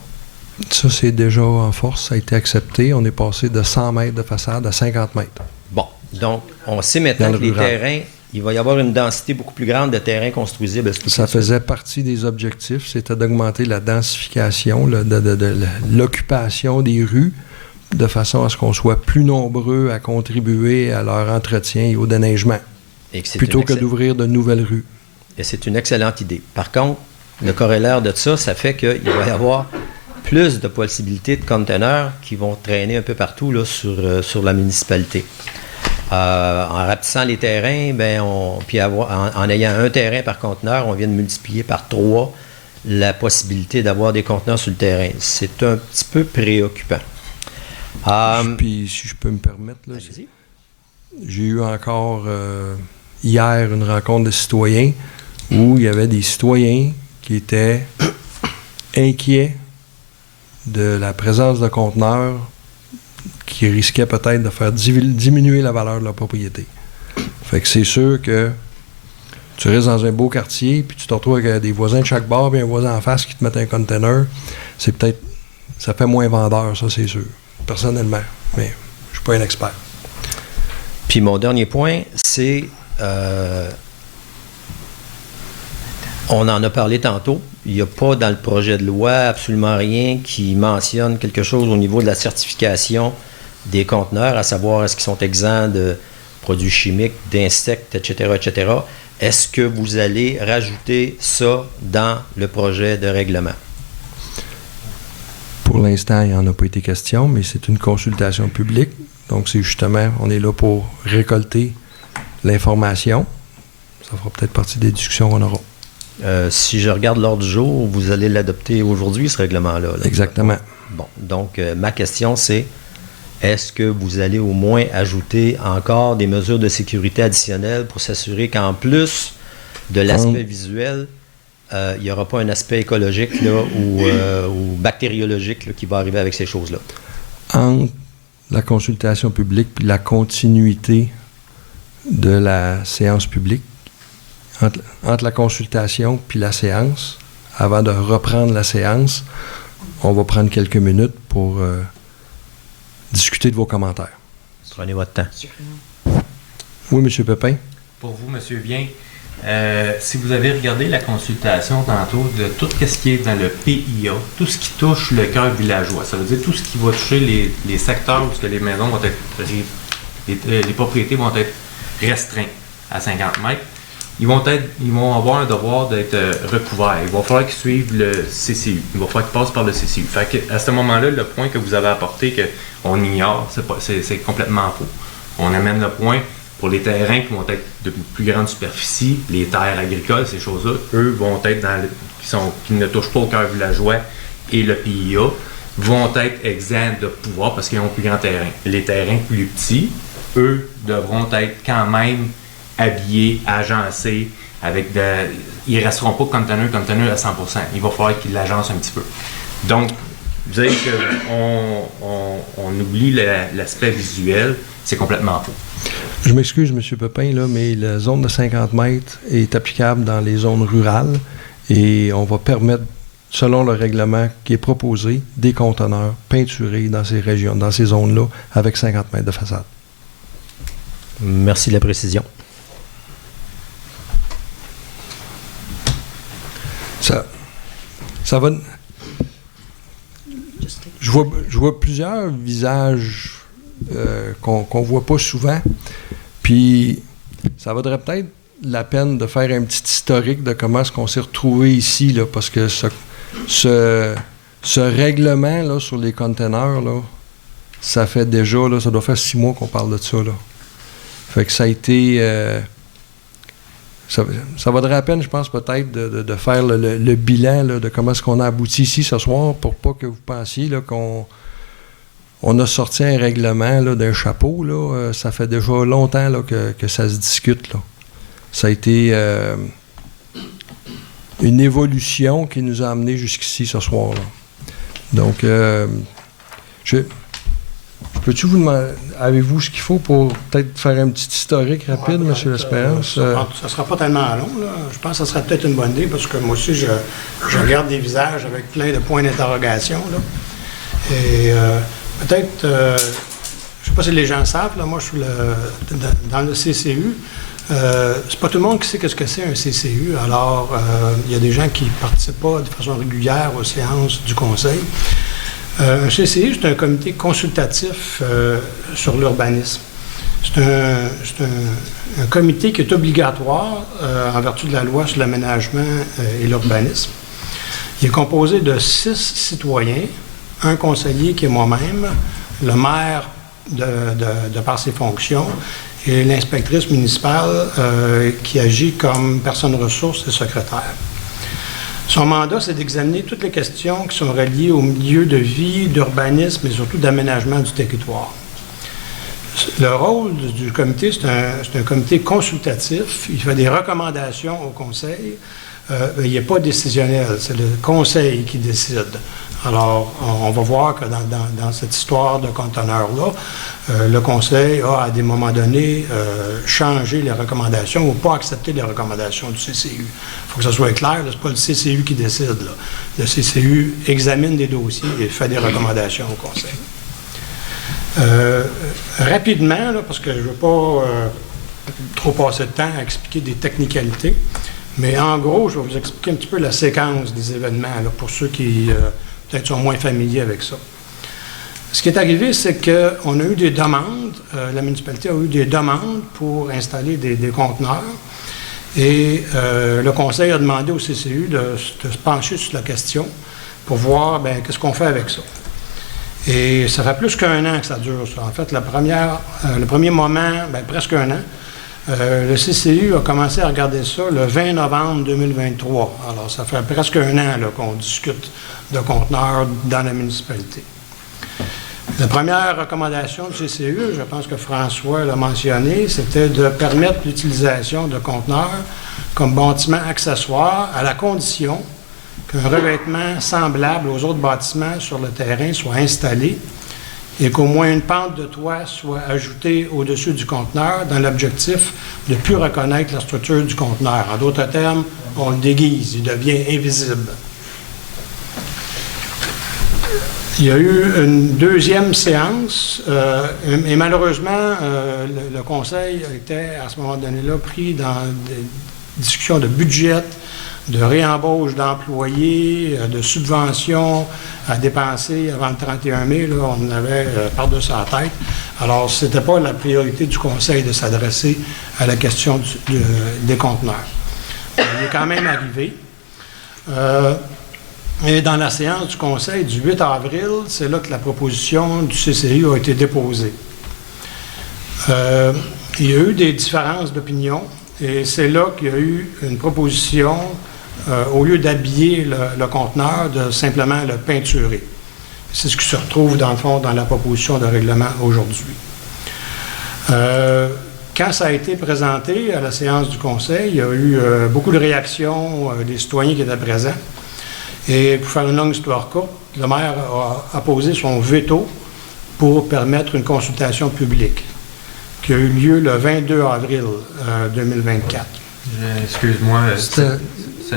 Ça, c'est déjà en force. Ça a été accepté. On est passé de 100 mètres de façade à 50 mètres. Bon. Donc, on sait maintenant que les terrains... Il va y avoir une densité beaucoup plus grande de terrains construisibles. Ça faisait partie des objectifs, c'était d'augmenter la densification, de l'occupation des rues, de façon à ce qu'on soit plus nombreux à contribuer à leur entretien et au déneigement, plutôt que d'ouvrir de nouvelles rues. Et c'est une excellente idée. Par contre, le corollaire de ça fait qu'il va y avoir plus de possibilités de conteneurs qui vont traîner un peu partout là, sur la municipalité. En rapetissant les terrains, en ayant un terrain par conteneur, on vient de multiplier par 3 la possibilité d'avoir des conteneurs sur le terrain. C'est un petit peu préoccupant. Puis, si je peux me permettre, là, j'ai eu encore hier une rencontre de citoyens où il y avait des citoyens qui étaient inquiets de la présence de conteneurs qui risquaient peut-être de faire diminuer la valeur de leur propriété. Fait que c'est sûr que tu restes dans un beau quartier, puis tu te retrouves avec des voisins de chaque bord, puis un voisin en face qui te met un container. C'est peut-être... Ça fait moins vendeur, ça, c'est sûr. Personnellement. Mais je suis pas un expert. Puis mon dernier point, c'est... on en a parlé tantôt. Il n'y a pas dans le projet de loi absolument rien qui mentionne quelque chose au niveau de la certification des conteneurs, à savoir est-ce qu'ils sont exempts de produits chimiques, d'insectes, etc., etc. Est-ce que vous allez rajouter ça dans le projet de règlement? Pour l'instant, il n'y en a pas été question, mais c'est une consultation publique. Donc, c'est justement, on est là pour récolter l'information. Ça fera peut-être partie des discussions qu'on aura. Si je regarde l'ordre du jour, vous allez l'adopter aujourd'hui, ce règlement-là. Là. Exactement. Bon, donc ma question, c'est est-ce que vous allez au moins ajouter encore des mesures de sécurité additionnelles pour s'assurer qu'en plus de l'aspect visuel, il n'y aura pas un aspect écologique là, ou bactériologique là, qui va arriver avec ces choses-là? Entre la consultation publique et la continuité de la séance publique, entre la consultation puis la séance, avant de reprendre la séance, on va prendre quelques minutes pour discuter de vos commentaires. Prenez votre temps. Oui, M. Pépin? Pour vous, M. Vien, si vous avez regardé la consultation tantôt de tout ce qui est dans le PIA, tout ce qui touche le cœur villageois, ça veut dire tout ce qui va toucher les secteurs où les maisons vont être, les propriétés vont être restreintes à 50 mètres, ils vont avoir un devoir d'être recouverts. Il va falloir qu'ils suivent le CCU. Il va falloir qu'ils passent par le CCU. Fait qu'à ce moment-là, le point que vous avez apporté qu'on ignore, c'est complètement faux. On amène le point pour les terrains qui vont être de plus grande superficie, les terres agricoles, ces choses-là, eux vont être qui ne touchent pas au cœur villageois et le PIA, vont être exempts de pouvoir parce qu'ils ont plus grand terrain. Les terrains plus petits, eux, devront être quand même habillés, agencés, ils ne resteront pas container à 100%. Il va falloir qu'ils l'agencent un petit peu. Donc, vous savez qu'on oublie l'aspect visuel, c'est complètement faux. Je m'excuse, M. Pépin, là, mais la zone de 50 mètres est applicable dans les zones rurales et on va permettre, selon le règlement qui est proposé, des conteneurs peinturés dans ces régions, dans ces zones-là, avec 50 mètres de façade. Merci de la précision. Ça va... Je vois plusieurs visages qu'on ne voit pas souvent. Puis, ça vaudrait peut-être la peine de faire un petit historique de comment est-ce qu'on s'est retrouvé ici, là, parce que ce règlement là, sur les containers, là, ça fait déjà, là, ça doit faire 6 mois qu'on parle de ça. Là. Fait que ça a été... Ça vaudrait la peine, je pense, peut-être de faire le bilan là, de comment est-ce qu'on a abouti ici ce soir pour pas que vous pensiez là, qu'on a sorti un règlement là, d'un chapeau. Là, ça fait déjà longtemps là, que ça se discute. Là. Ça a été une évolution qui nous a amenés jusqu'ici ce soir. Là. Donc, peux-tu vous demander, avez-vous ce qu'il faut pour peut-être faire un petit historique rapide, M. L'Espérance? Ça ne sera pas tellement long. Là. Je pense que ça serait peut-être une bonne idée parce que moi aussi, je regarde des visages avec plein de points d'interrogation. Là. Et peut-être, je ne sais pas si les gens savent, là, moi je suis dans le CCU. C'est pas tout le monde qui sait ce que c'est un CCU. Alors, il y a des gens qui ne participent pas de façon régulière aux séances du Conseil. Un CCU, c'est un comité consultatif sur l'urbanisme. C'est un comité qui est obligatoire en vertu de la loi sur l'aménagement et l'urbanisme. Il est composé de 6 citoyens, un conseiller qui est moi-même, le maire de par ses fonctions et l'inspectrice municipale qui agit comme personne ressource et secrétaire. Son mandat, c'est d'examiner toutes les questions qui sont reliées au milieu de vie, d'urbanisme et surtout d'aménagement du territoire. Le rôle du comité, c'est un comité consultatif. Il fait des recommandations au conseil. Il n'est pas décisionnel, c'est le conseil qui décide. Alors, on va voir que dans cette histoire de conteneurs-là, le conseil a, à des moments donnés, changé les recommandations ou pas accepté les recommandations du CCU. Il faut que ça soit clair, ce n'est pas le CCU qui décide. Là. Le CCU examine des dossiers et fait des recommandations au conseil. Rapidement, là, parce que je ne veux pas trop passer de temps à expliquer des technicalités, mais en gros, je vais vous expliquer un petit peu la séquence des événements là, pour ceux qui peut-être sont moins familiers avec ça. Ce qui est arrivé, c'est qu'on a eu des demandes, la municipalité a eu des demandes pour installer des conteneurs et le conseil a demandé au CCU de se pencher sur la question pour voir qu'est-ce qu'on fait avec ça. Et ça fait plus qu'1 an que ça dure, ça. En fait, le premier moment, presque 1 an, le CCU a commencé à regarder ça le 20 novembre 2023. Alors, ça fait presque 1 an là, qu'on discute de conteneurs dans la municipalité. La première recommandation du CCU, je pense que François l'a mentionné, c'était de permettre l'utilisation de conteneurs comme bâtiments accessoires à la condition qu'un revêtement semblable aux autres bâtiments sur le terrain soit installé et qu'au moins une pente de toit soit ajoutée au-dessus du conteneur dans l'objectif de ne plus reconnaître la structure du conteneur. En d'autres termes, on le déguise, il devient invisible. Il y a eu une deuxième séance et malheureusement, le conseil était à ce moment donné-là pris dans des discussions de budget, de réembauche d'employés, de subventions à dépenser avant le 31 mai. Là, on en avait par-dessus la tête. Alors, ce n'était pas la priorité du conseil de s'adresser à la question des conteneurs. Il est quand même arrivé. Et dans la séance du conseil du 8 avril, c'est là que la proposition du CCI a été déposée. Il y a eu des différences d'opinion et c'est là qu'il y a eu une proposition, au lieu d'habiller le conteneur, de simplement le peinturer. C'est ce qui se retrouve, dans le fond, dans la proposition de règlement aujourd'hui. Quand ça a été présenté à la séance du conseil, il y a eu beaucoup de réactions des citoyens qui étaient présents. Et pour faire une longue histoire courte, le maire a posé son veto pour permettre une consultation publique qui a eu lieu le 22 avril 2024. Excuse-moi, ça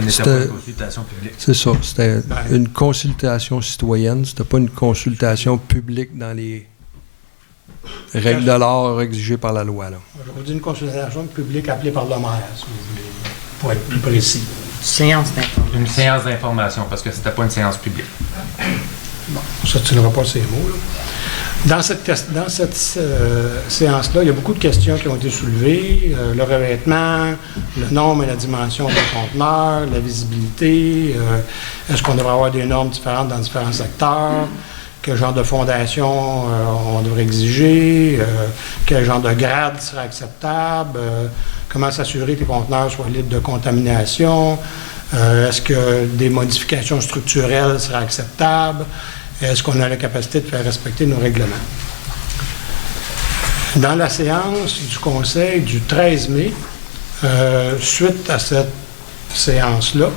n'était pas une consultation publique. C'est ça, c'était une consultation citoyenne, c'était pas une consultation publique dans les règles de l'art exigées par la loi. Là. Je vous dis une consultation publique appelée par le maire, si vous voulez, pour être plus précis. Une séance d'information, parce que c'était pas une séance publique. Bon, ça ne tiendra pas ces mots. Là. Dans cette séance-là, il y a beaucoup de questions qui ont été soulevées. Le revêtement, le nombre et la dimension des conteneurs, la visibilité, est-ce qu'on devrait avoir des normes différentes dans différents secteurs, quel genre de fondation on devrait exiger, quel genre de grade serait acceptable, comment s'assurer que les conteneurs soient libres de contamination, est-ce que des modifications structurelles seraient acceptables, est-ce qu'on a la capacité de faire respecter nos règlements. Dans la séance du Conseil du 13 mai, suite à cette séance-là,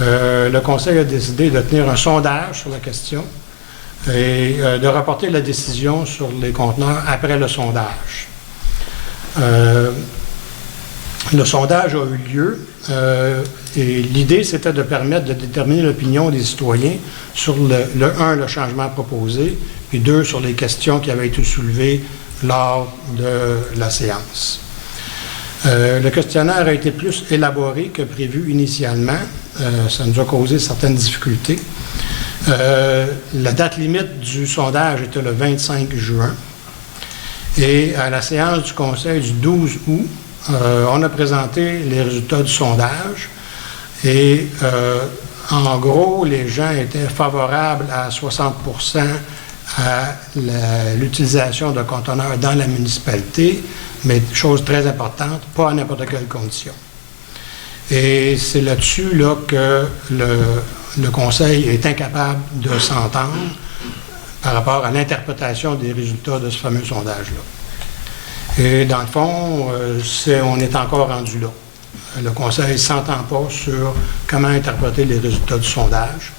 le Conseil a décidé de tenir un sondage sur la question et de rapporter la décision sur les conteneurs après le sondage. Le sondage a eu lieu et l'idée, c'était de permettre de déterminer l'opinion des citoyens sur le changement proposé, et 2, sur les questions qui avaient été soulevées lors de la séance. Le questionnaire a été plus élaboré que prévu initialement. Ça nous a causé certaines difficultés. La date limite du sondage était le 25 juin. Et à la séance du Conseil du 12 août, on a présenté les résultats du sondage. Et en gros, les gens étaient favorables à 60% à l'utilisation de conteneurs dans la municipalité, mais chose très importante, pas à n'importe quelle condition. Et c'est là-dessus là, que le Conseil est incapable de s'entendre par rapport à l'interprétation des résultats de ce fameux sondage-là. Et dans le fond, on est encore rendu là. Le Conseil ne s'entend pas sur comment interpréter les résultats du sondage.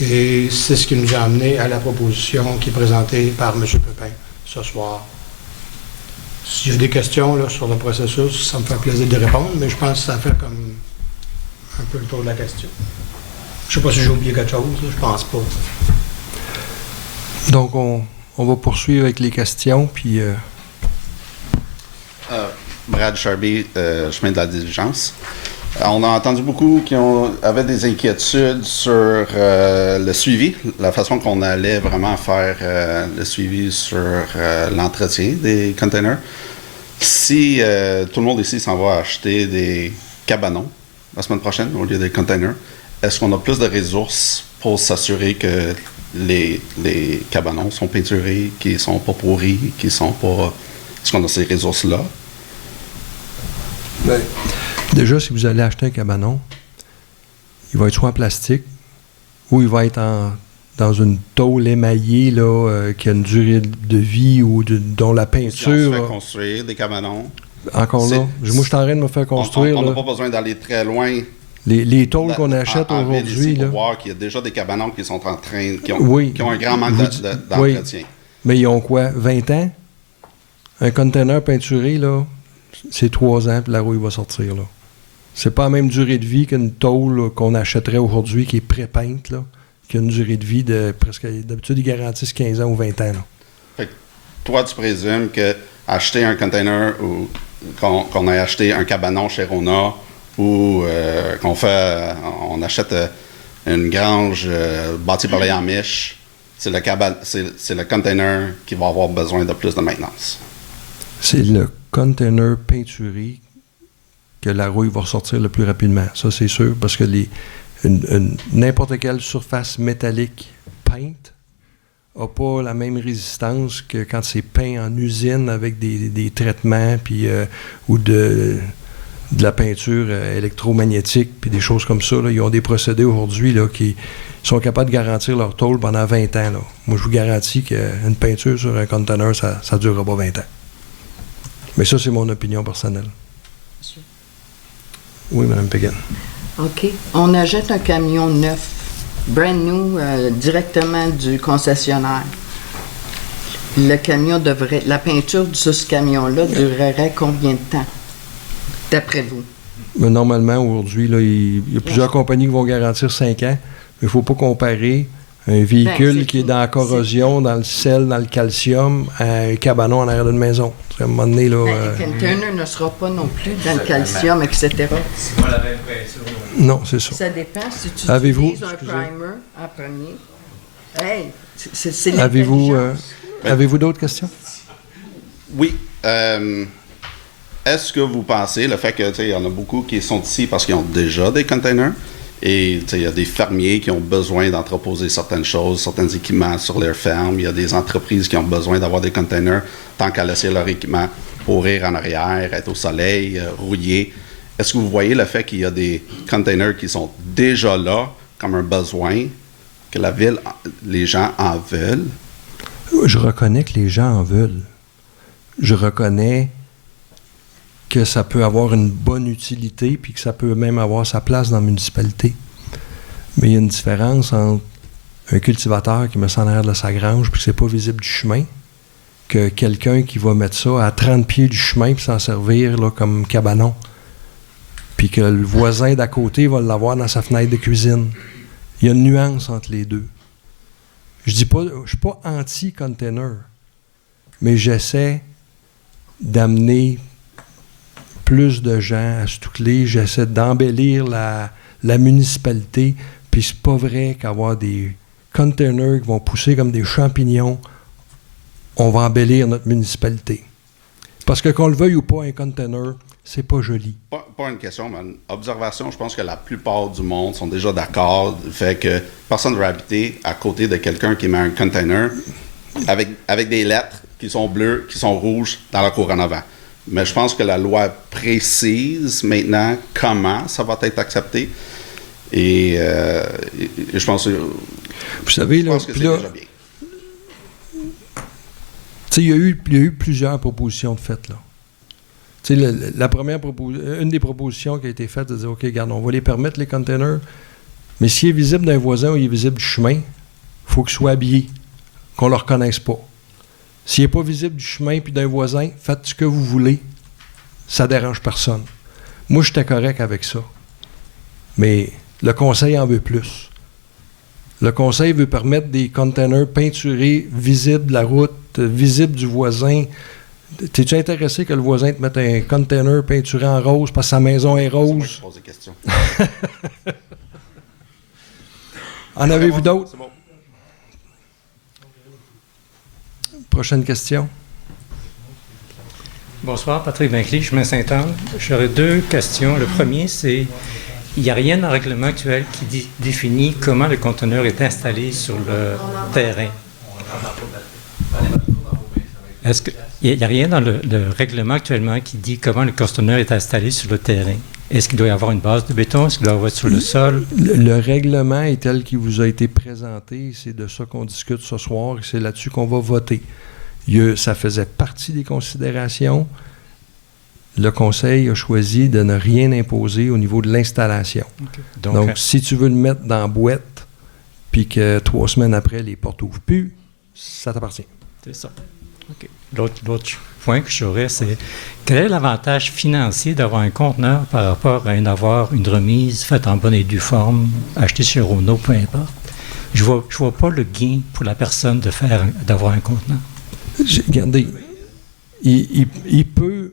Et c'est ce qui nous a amené à la proposition qui est présentée par M. Pépin ce soir. S'il y a des questions là, sur le processus, ça me fait plaisir de répondre, mais je pense que ça fait comme un peu le tour de la question. Je ne sais pas si j'ai oublié quelque chose, là, je pense pas. Donc, on va poursuivre avec les questions, puis... Brad Charby, chemin de la diligence. On a entendu beaucoup qui avaient des inquiétudes sur le suivi, la façon qu'on allait vraiment faire le suivi sur l'entretien des containers. Si tout le monde ici s'en va acheter des cabanons la semaine prochaine au lieu des containers, est-ce qu'on a plus de ressources pour s'assurer que les cabanons sont peinturés, qu'ils ne sont pas pourris, qu'ils sont pas... Est-ce qu'on a ces ressources-là? Bien, déjà, si vous allez acheter un cabanon, il va être soit en plastique ou il va être dans une tôle émaillée là, qui a une durée de vie ou dont la peinture... Si on se fait construire des cabanons... Encore là, moi je suis en train de me faire construire... On n'a pas besoin d'aller très loin. Les tôles qu'on achète aujourd'hui... Pour voir qu'il y a déjà des cabanons qui sont en train... qui ont un grand manque d'entretien. Oui. Mais ils ont quoi? 20 ans? Un container peinturé, là, c'est 3 ans, puis la rouille va sortir, là. C'est pas la même durée de vie qu'une tôle là, qu'on achèterait aujourd'hui qui est pré-peinte, là, qui a une durée de vie de presque... D'habitude, ils garantissent 15 ans ou 20 ans. Là. Fait que toi, tu présumes que acheter un container ou qu'on ait acheté un cabanon chez Rona ou on achète une grange bâtie par les Amish, c'est le container qui va avoir besoin de plus de maintenance. C'est le container peinturé que la rouille va ressortir le plus rapidement. Ça, c'est sûr, parce que n'importe quelle surface métallique peinte n'a pas la même résistance que quand c'est peint en usine avec des traitements ou de la peinture électromagnétique puis des choses comme ça. Là. Ils ont des procédés aujourd'hui là, qui sont capables de garantir leur tôle pendant 20 ans. Là. Moi, je vous garantis qu'une peinture sur un container, ça ne durera pas 20 ans. Mais ça, c'est mon opinion personnelle. Monsieur. Oui, Mme Pégan. OK. On achète un camion neuf, brand new, directement du concessionnaire. La peinture de ce camion-là durerait combien de temps, d'après vous? Mais normalement, aujourd'hui, là, il y a plusieurs compagnies qui vont garantir 5 ans, mais il ne faut pas comparer un véhicule qui est dans la corrosion, dans le sel, dans le calcium, à un cabanon en arrière d'une maison. À un moment donné, là... Le container ne sera pas non plus dans le calcium, etc. C'est pas la même pression. Non, c'est ça. Ça dépend si tu utilises un primer en premier. Hey, c'est Avez-vous d'autres questions? Oui. Est-ce que vous pensez, le fait qu'il y en a beaucoup qui sont ici parce qu'ils ont déjà des containers, et il y a des fermiers qui ont besoin d'entreposer certaines choses, certains équipements sur leur ferme, il y a des entreprises qui ont besoin d'avoir des containers tant qu'à laisser leur équipement pourrir en arrière, être au soleil, rouiller. Est-ce que vous voyez le fait qu'il y a des containers qui sont déjà là comme un besoin, que la ville, les gens en veulent? Je reconnais que les gens en veulent. Je reconnais que ça peut avoir une bonne utilité puis que ça peut même avoir sa place dans la municipalité. Mais il y a une différence entre un cultivateur qui met ça en arrière de sa grange puis que c'est pas visible du chemin que quelqu'un qui va mettre ça à 30 pieds du chemin puis s'en servir là, comme cabanon. Puis que le voisin d'à côté va l'avoir dans sa fenêtre de cuisine. Il y a une nuance entre les deux. Je suis pas anti-container, mais j'essaie d'amener plus de gens à Stouclé, j'essaie d'embellir la municipalité, puis c'est pas vrai qu'avoir des containers qui vont pousser comme des champignons, on va embellir notre municipalité. Parce que qu'on le veuille ou pas, un container, c'est pas joli. Pas une question, mais une observation. Je pense que la plupart du monde sont déjà d'accord du fait que personne ne va habiter à côté de quelqu'un qui met un container avec des lettres qui sont bleues, qui sont rouges dans la cour en avant. Mais je pense que la loi précise maintenant comment ça va être accepté. Et je pense que c'est déjà bien. Il y a eu plusieurs propositions de fait, là. Une des propositions qui a été faite, c'est de dire, OK, regarde, on va les permettre, les containers, mais s'il est visible d'un voisin ou il est visible du chemin, il faut qu'il soit habillé, qu'on ne le reconnaisse pas. S'il n'est pas visible du chemin puis d'un voisin, faites ce que vous voulez. Ça ne dérange personne. Moi, j'étais correct avec ça. Mais le conseil en veut plus. Le conseil veut permettre des containers peinturés, visibles de la route, visibles du voisin. T'es-tu intéressé que le voisin te mette un container peinturé en rose parce que sa maison est rose? C'est moi qui pose des questions. En avez-vous d'autres? C'est bon. Prochaine question. Bonsoir, Patrick Vinclé, chemin Saint-Anne. J'aurais 2 questions. Le premier, c'est il n'y a rien dans le règlement actuel qui définit comment le conteneur est installé sur le terrain. Est-ce que il n'y a rien dans le règlement actuellement qui dit comment le conteneur est installé sur le terrain? Est-ce qu'il doit y avoir une base de béton? Est-ce qu'il doit être sur le sol? Le règlement est tel qu'il vous a été présenté. C'est de ça qu'on discute ce soir et c'est là-dessus qu'on va voter. Ça faisait partie des considérations. Le Conseil a choisi de ne rien imposer au niveau de l'installation. Okay. Donc, si tu veux le mettre dans la boîte, puis que 3 semaines après, les portes n'ouvrent plus, ça t'appartient. C'est ça. OK. L'autre point que j'aurais, c'est quel est l'avantage financier d'avoir un conteneur par rapport à avoir une remise faite en bonne et due forme, achetée chez Renault, peu importe, je vois pas le gain pour la personne d'avoir un conteneur. Regardez, il peut...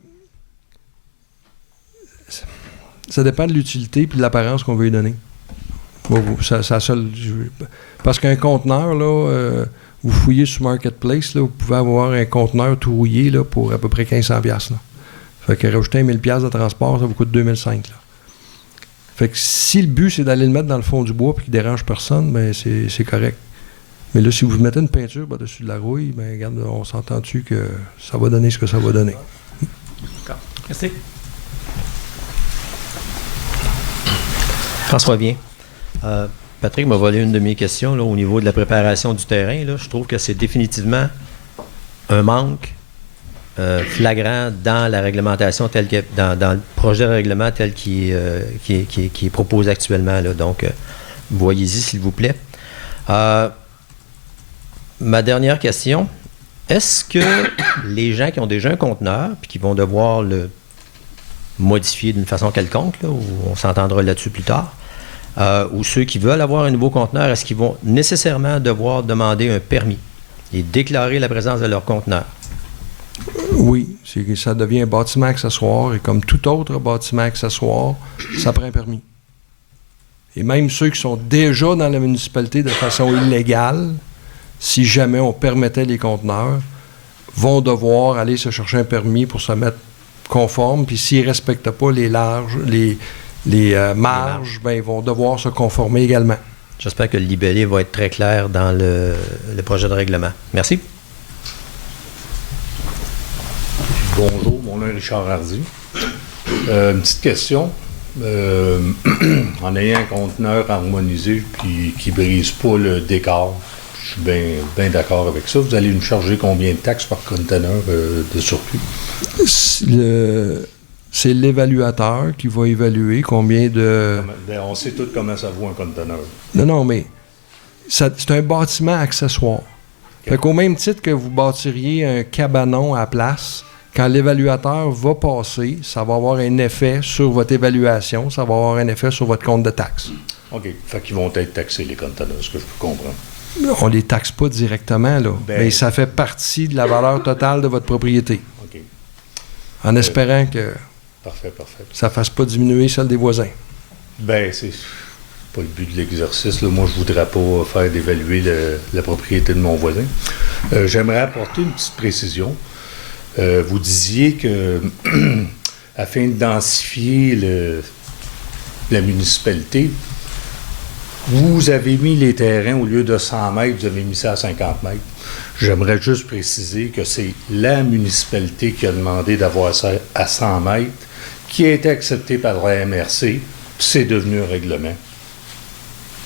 Ça dépend de l'utilité et de l'apparence qu'on veut lui donner. Parce qu'un conteneur, là, vous fouillez sur Marketplace, là, vous pouvez avoir un conteneur tout rouillé là, pour à peu près 1500$. Là. Fait que rajouter 1000$ de transport, ça vous coûte 2005$. Là. Fait que si le but, c'est d'aller le mettre dans le fond du bois et qu'il ne dérange personne, ben c'est correct. Mais là, si vous mettez une peinture par-dessus de la rouille, ben regarde, on s'entend-tu que ça va donner ce que ça va donner. D'accord. Merci. François Vien. Patrick m'a volé une de mes questions là, au niveau de la préparation du terrain. Là. Je trouve que c'est définitivement un manque flagrant dans la réglementation telle que dans le projet de règlement tel qui est proposé actuellement. Là. Donc, voyez-y, s'il vous plaît. Ma dernière question, est-ce que les gens qui ont déjà un conteneur et qui vont devoir le modifier d'une façon quelconque, là, ou on s'entendra là-dessus plus tard, ou ceux qui veulent avoir un nouveau conteneur, est-ce qu'ils vont nécessairement devoir demander un permis et déclarer la présence de leur conteneur? Oui, ça devient un bâtiment accessoire et comme tout autre bâtiment accessoire, ça prend un permis. Et même ceux qui sont déjà dans la municipalité de façon illégale, si jamais on permettait les conteneurs, vont devoir aller se chercher un permis pour se mettre conforme. Puis s'ils ne respectent pas les marges, ben, ils vont devoir se conformer également. J'espère que le libellé va être très clair dans le projet de règlement. Merci. Bonjour, mon nom est Richard Hardy. Une petite question. En ayant un conteneur harmonisé puis qui ne brise pas le décor, je suis bien d'accord avec ça. Vous allez me charger combien de taxes par conteneur de surplus? C'est l'évaluateur qui va évaluer combien de... On sait tous comment ça vaut un conteneur. Non, mais c'est un bâtiment accessoire. Okay. Fait qu'au même titre que vous bâtiriez un cabanon à place, quand l'évaluateur va passer, ça va avoir un effet sur votre évaluation, ça va avoir un effet sur votre compte de taxes. OK. Fait qu'ils vont être taxés, les conteneurs, ce que je peux comprendre. On ne les taxe pas directement, là. Mais ça fait partie de la valeur totale de votre propriété. OK. En espérant que parfait. ça ne fasse pas diminuer celle des voisins. Bien, c'est pas le but de l'exercice. Là. Moi, je ne voudrais pas faire d'évaluer la propriété de mon voisin. J'aimerais apporter une petite précision. Vous disiez que, afin de densifier la municipalité, vous avez mis les terrains, au lieu de 100 mètres, vous avez mis ça à 50 mètres. J'aimerais juste préciser que c'est la municipalité qui a demandé d'avoir ça à 100 mètres, qui a été accepté par la MRC, puis c'est devenu un règlement.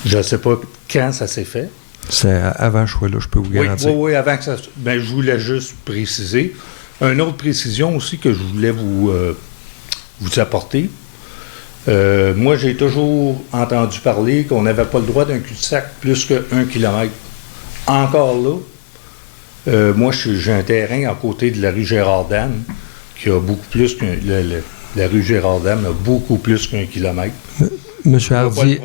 Je ne sais pas quand ça s'est fait. C'est avant ce choix-là, je peux vous garantir. Oui, avant que ça... Ben, je voulais juste préciser. Une autre précision aussi que je voulais vous apporter. Moi, j'ai toujours entendu parler qu'on n'avait pas le droit d'un cul-de-sac plus que 1 kilomètre. Encore là, moi, j'ai un terrain à côté de la rue Gérard-Dame qui a beaucoup plus qu'un... La rue Gérard-Dame a beaucoup plus qu'un kilomètre. Monsieur Hardy,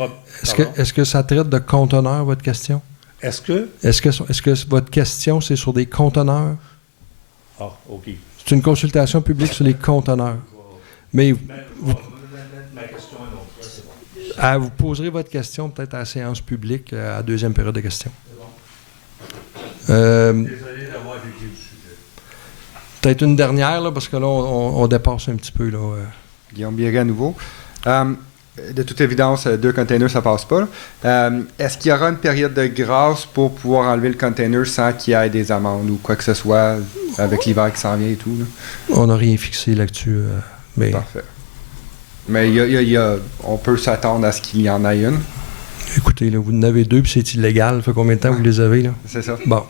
est-ce que ça traite de conteneurs, votre question? Est-ce que votre question, c'est sur des conteneurs? Ah, OK. C'est une consultation publique sur les conteneurs. Mais vous poserez votre question peut-être à la séance publique, à la deuxième période de questions. Désolé d'avoir dévié le sujet. Peut-être une dernière, là, parce que là, on dépasse un petit peu. Là, Guillaume Biéret à nouveau. De toute évidence, 2 containers, ça passe pas. Est-ce qu'il y aura une période de grâce pour pouvoir enlever le container sans qu'il y ait des amendes ou quoi que ce soit avec l'hiver qui s'en vient et tout? Là? On n'a rien fixé là-dessus. Mais... Parfait. Mais on peut s'attendre à ce qu'il y en ait une. Écoutez, là, vous en avez 2 puis c'est illégal. Ça fait combien de temps vous les avez? Là? C'est ça. Bon.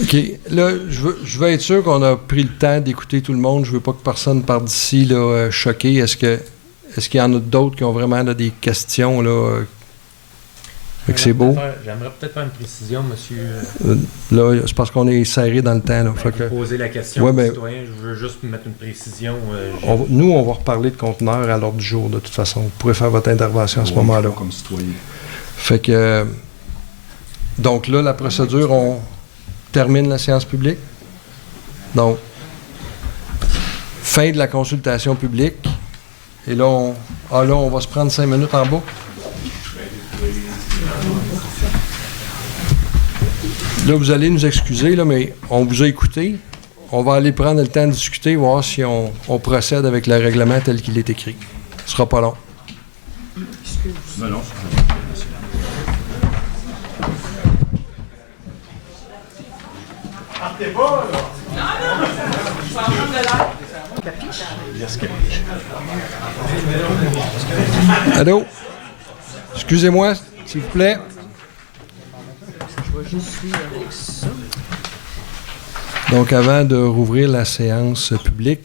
OK. Là, je veux être sûr qu'on a pris le temps d'écouter tout le monde. Je veux pas que personne parte d'ici là, choqué. Est-ce qu'il y en a d'autres qui ont vraiment là, des questions? Là? Fait que c'est beau. J'aimerais peut-être faire une précision, monsieur. Là, c'est parce qu'on est serré dans le temps. Là. Fait que poser la question au citoyen, je veux juste mettre une précision. Nous, on va reparler de conteneurs à l'ordre du jour, de toute façon. Vous pourrez faire votre intervention à ce moment-là. Comme citoyen. Fait que... donc là, la procédure, on termine la séance publique. Donc, fin de la consultation publique. Et là, on va se prendre 5 minutes en bas. Là, vous allez nous excuser, là, mais on vous a écouté. On va aller prendre le temps de discuter, voir si on procède avec le règlement tel qu'il est écrit. Ce sera pas long. Non. Partez pas, là! Non! Je vais en prendre de l'air. Allô? Excusez-moi, s'il vous plaît. Je vais juste suivre avec ça. Donc, avant de rouvrir la séance publique,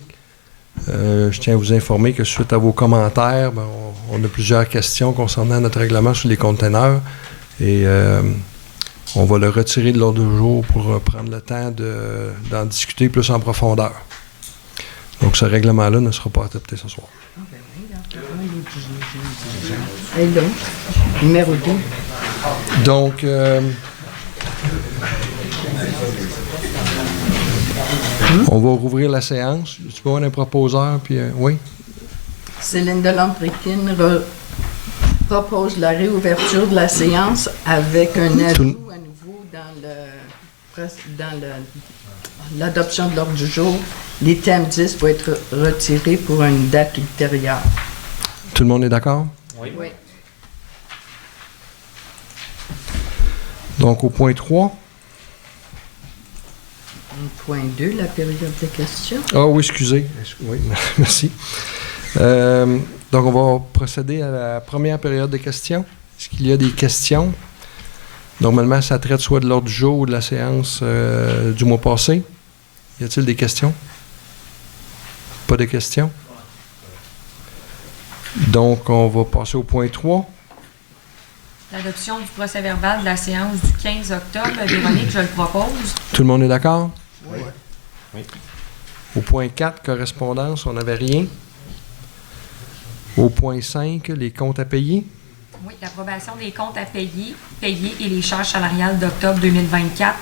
je tiens à vous informer que suite à vos commentaires, on a plusieurs questions concernant notre règlement sur les conteneurs et on va le retirer de l'ordre du jour pour prendre le temps d'en discuter plus en profondeur. Donc, ce règlement-là ne sera pas adopté ce soir. Et là, numéro 2. Donc, on va rouvrir la séance. Tu peux avoir un proposeur, puis oui? Céline Delambre-Pékin propose la réouverture de la séance avec un ajout à nouveau dans l'adoption de l'ordre du jour. L'item 10 va être retiré pour une date ultérieure. Tout le monde est d'accord? Oui. Donc, au point 3. Point 2, la période de questions. Ah oui, excusez. Oui, merci. Donc, on va procéder à la première période de questions. Est-ce qu'il y a des questions? Normalement, ça traite soit de l'ordre du jour ou de la séance du mois passé. Y a-t-il des questions? Pas de questions? Donc, on va passer au point 3. L'adoption du procès-verbal de la séance du 15 octobre. Véronique, je le propose. Tout le monde est d'accord? Oui. Au point 4, correspondance, on n'avait rien. Au point 5, les comptes à payer. Oui, l'approbation des comptes à payer et les charges salariales d'octobre 2024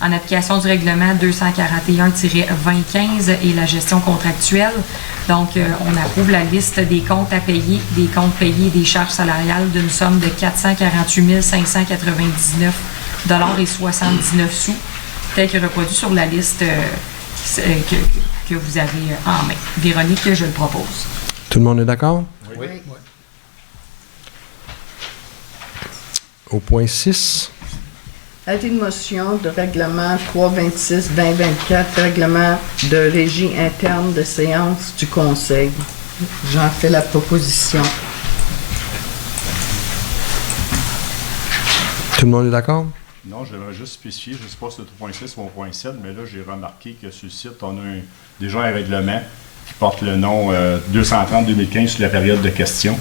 en application du règlement 241-2015 et la gestion contractuelle. Donc, on approuve la liste des comptes à payer, des comptes payés et des charges salariales d'une somme de 448 599,79 $, tel que reproduit sur la liste que vous avez en main. Véronique, je le propose. Tout le monde est d'accord? Oui. Au point 6. Avis de motion de règlement 326-2024, règlement de régie interne de séance du Conseil. J'en fais la proposition. Tout le monde est d'accord? Non, j'aimerais juste spécifier, je ne sais pas si c'est au point 6 ou au point 7, mais là, j'ai remarqué que sur le site, on a déjà un règlement qui porte le nom 230-2015 sur la période de questions.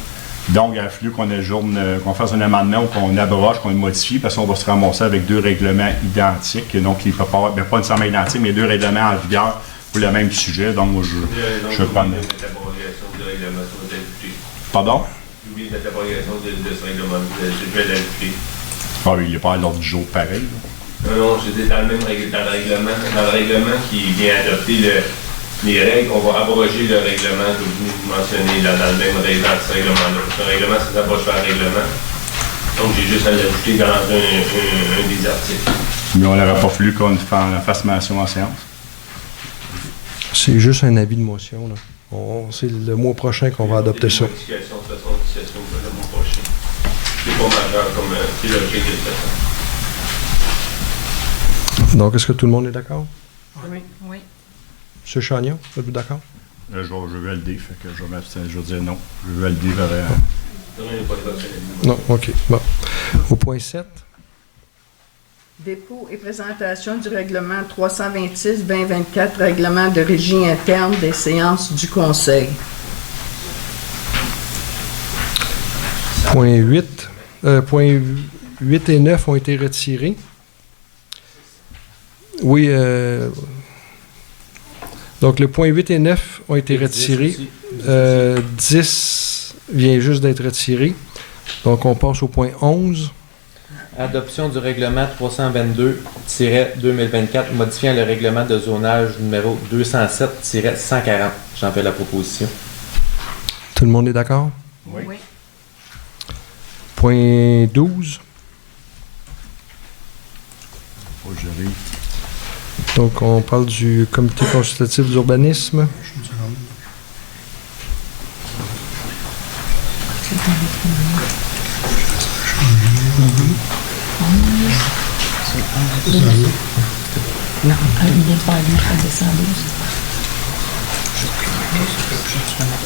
Donc, il a fallu qu'on fasse un amendement ou qu'on abroge, qu'on le modifie, parce qu'on va se ramasser avec deux règlements identiques. Donc, il ne peut pas avoir, pas nécessairement identiques, mais deux règlements en vigueur pour le même sujet. Donc, moi, je vais prendre... Pardon? Oui, l'abrogation de ce règlement, je vais l'ajouter. Ah oui, il n'est pas à l'ordre du jour pareil. Non, c'était dans le règlement qui vient adopter les règles. On va abroger le règlement que vous mentionnez là, dans ce règlement-là. Ce règlement, ça s'abroge par règlement. Donc, j'ai juste à l'ajouter dans un des articles. Mais on n'aurait pas voulu qu'on fasse mention en séance? C'est juste un avis de motion, là. C'est le mois prochain qu'on va adopter ça. C'est pas majeur comme c'est l'objet de ça. Donc, est-ce que tout le monde est d'accord? Oui. Oui. M. Chagnon, êtes-vous d'accord? Je vais le dire, fait que je vais dire non. Je vais le dire. Non, OK. Bon. Au point 7. Dépôt et présentation du règlement 326-2024, règlement de régie interne des séances du Conseil. Point 8. Point 8 et 9 ont été retirés. Oui, donc le point 8 et 9 ont été retirés. 10 vient juste d'être retiré. Donc on passe au point 11. Adoption du règlement 322-2024 modifiant le règlement de zonage numéro 207-140. J'en fais la proposition. Tout le monde est d'accord? Oui. Point 12. Donc on parle du comité consultatif d'urbanisme. Non, il vient de faire lui, ça descend 12.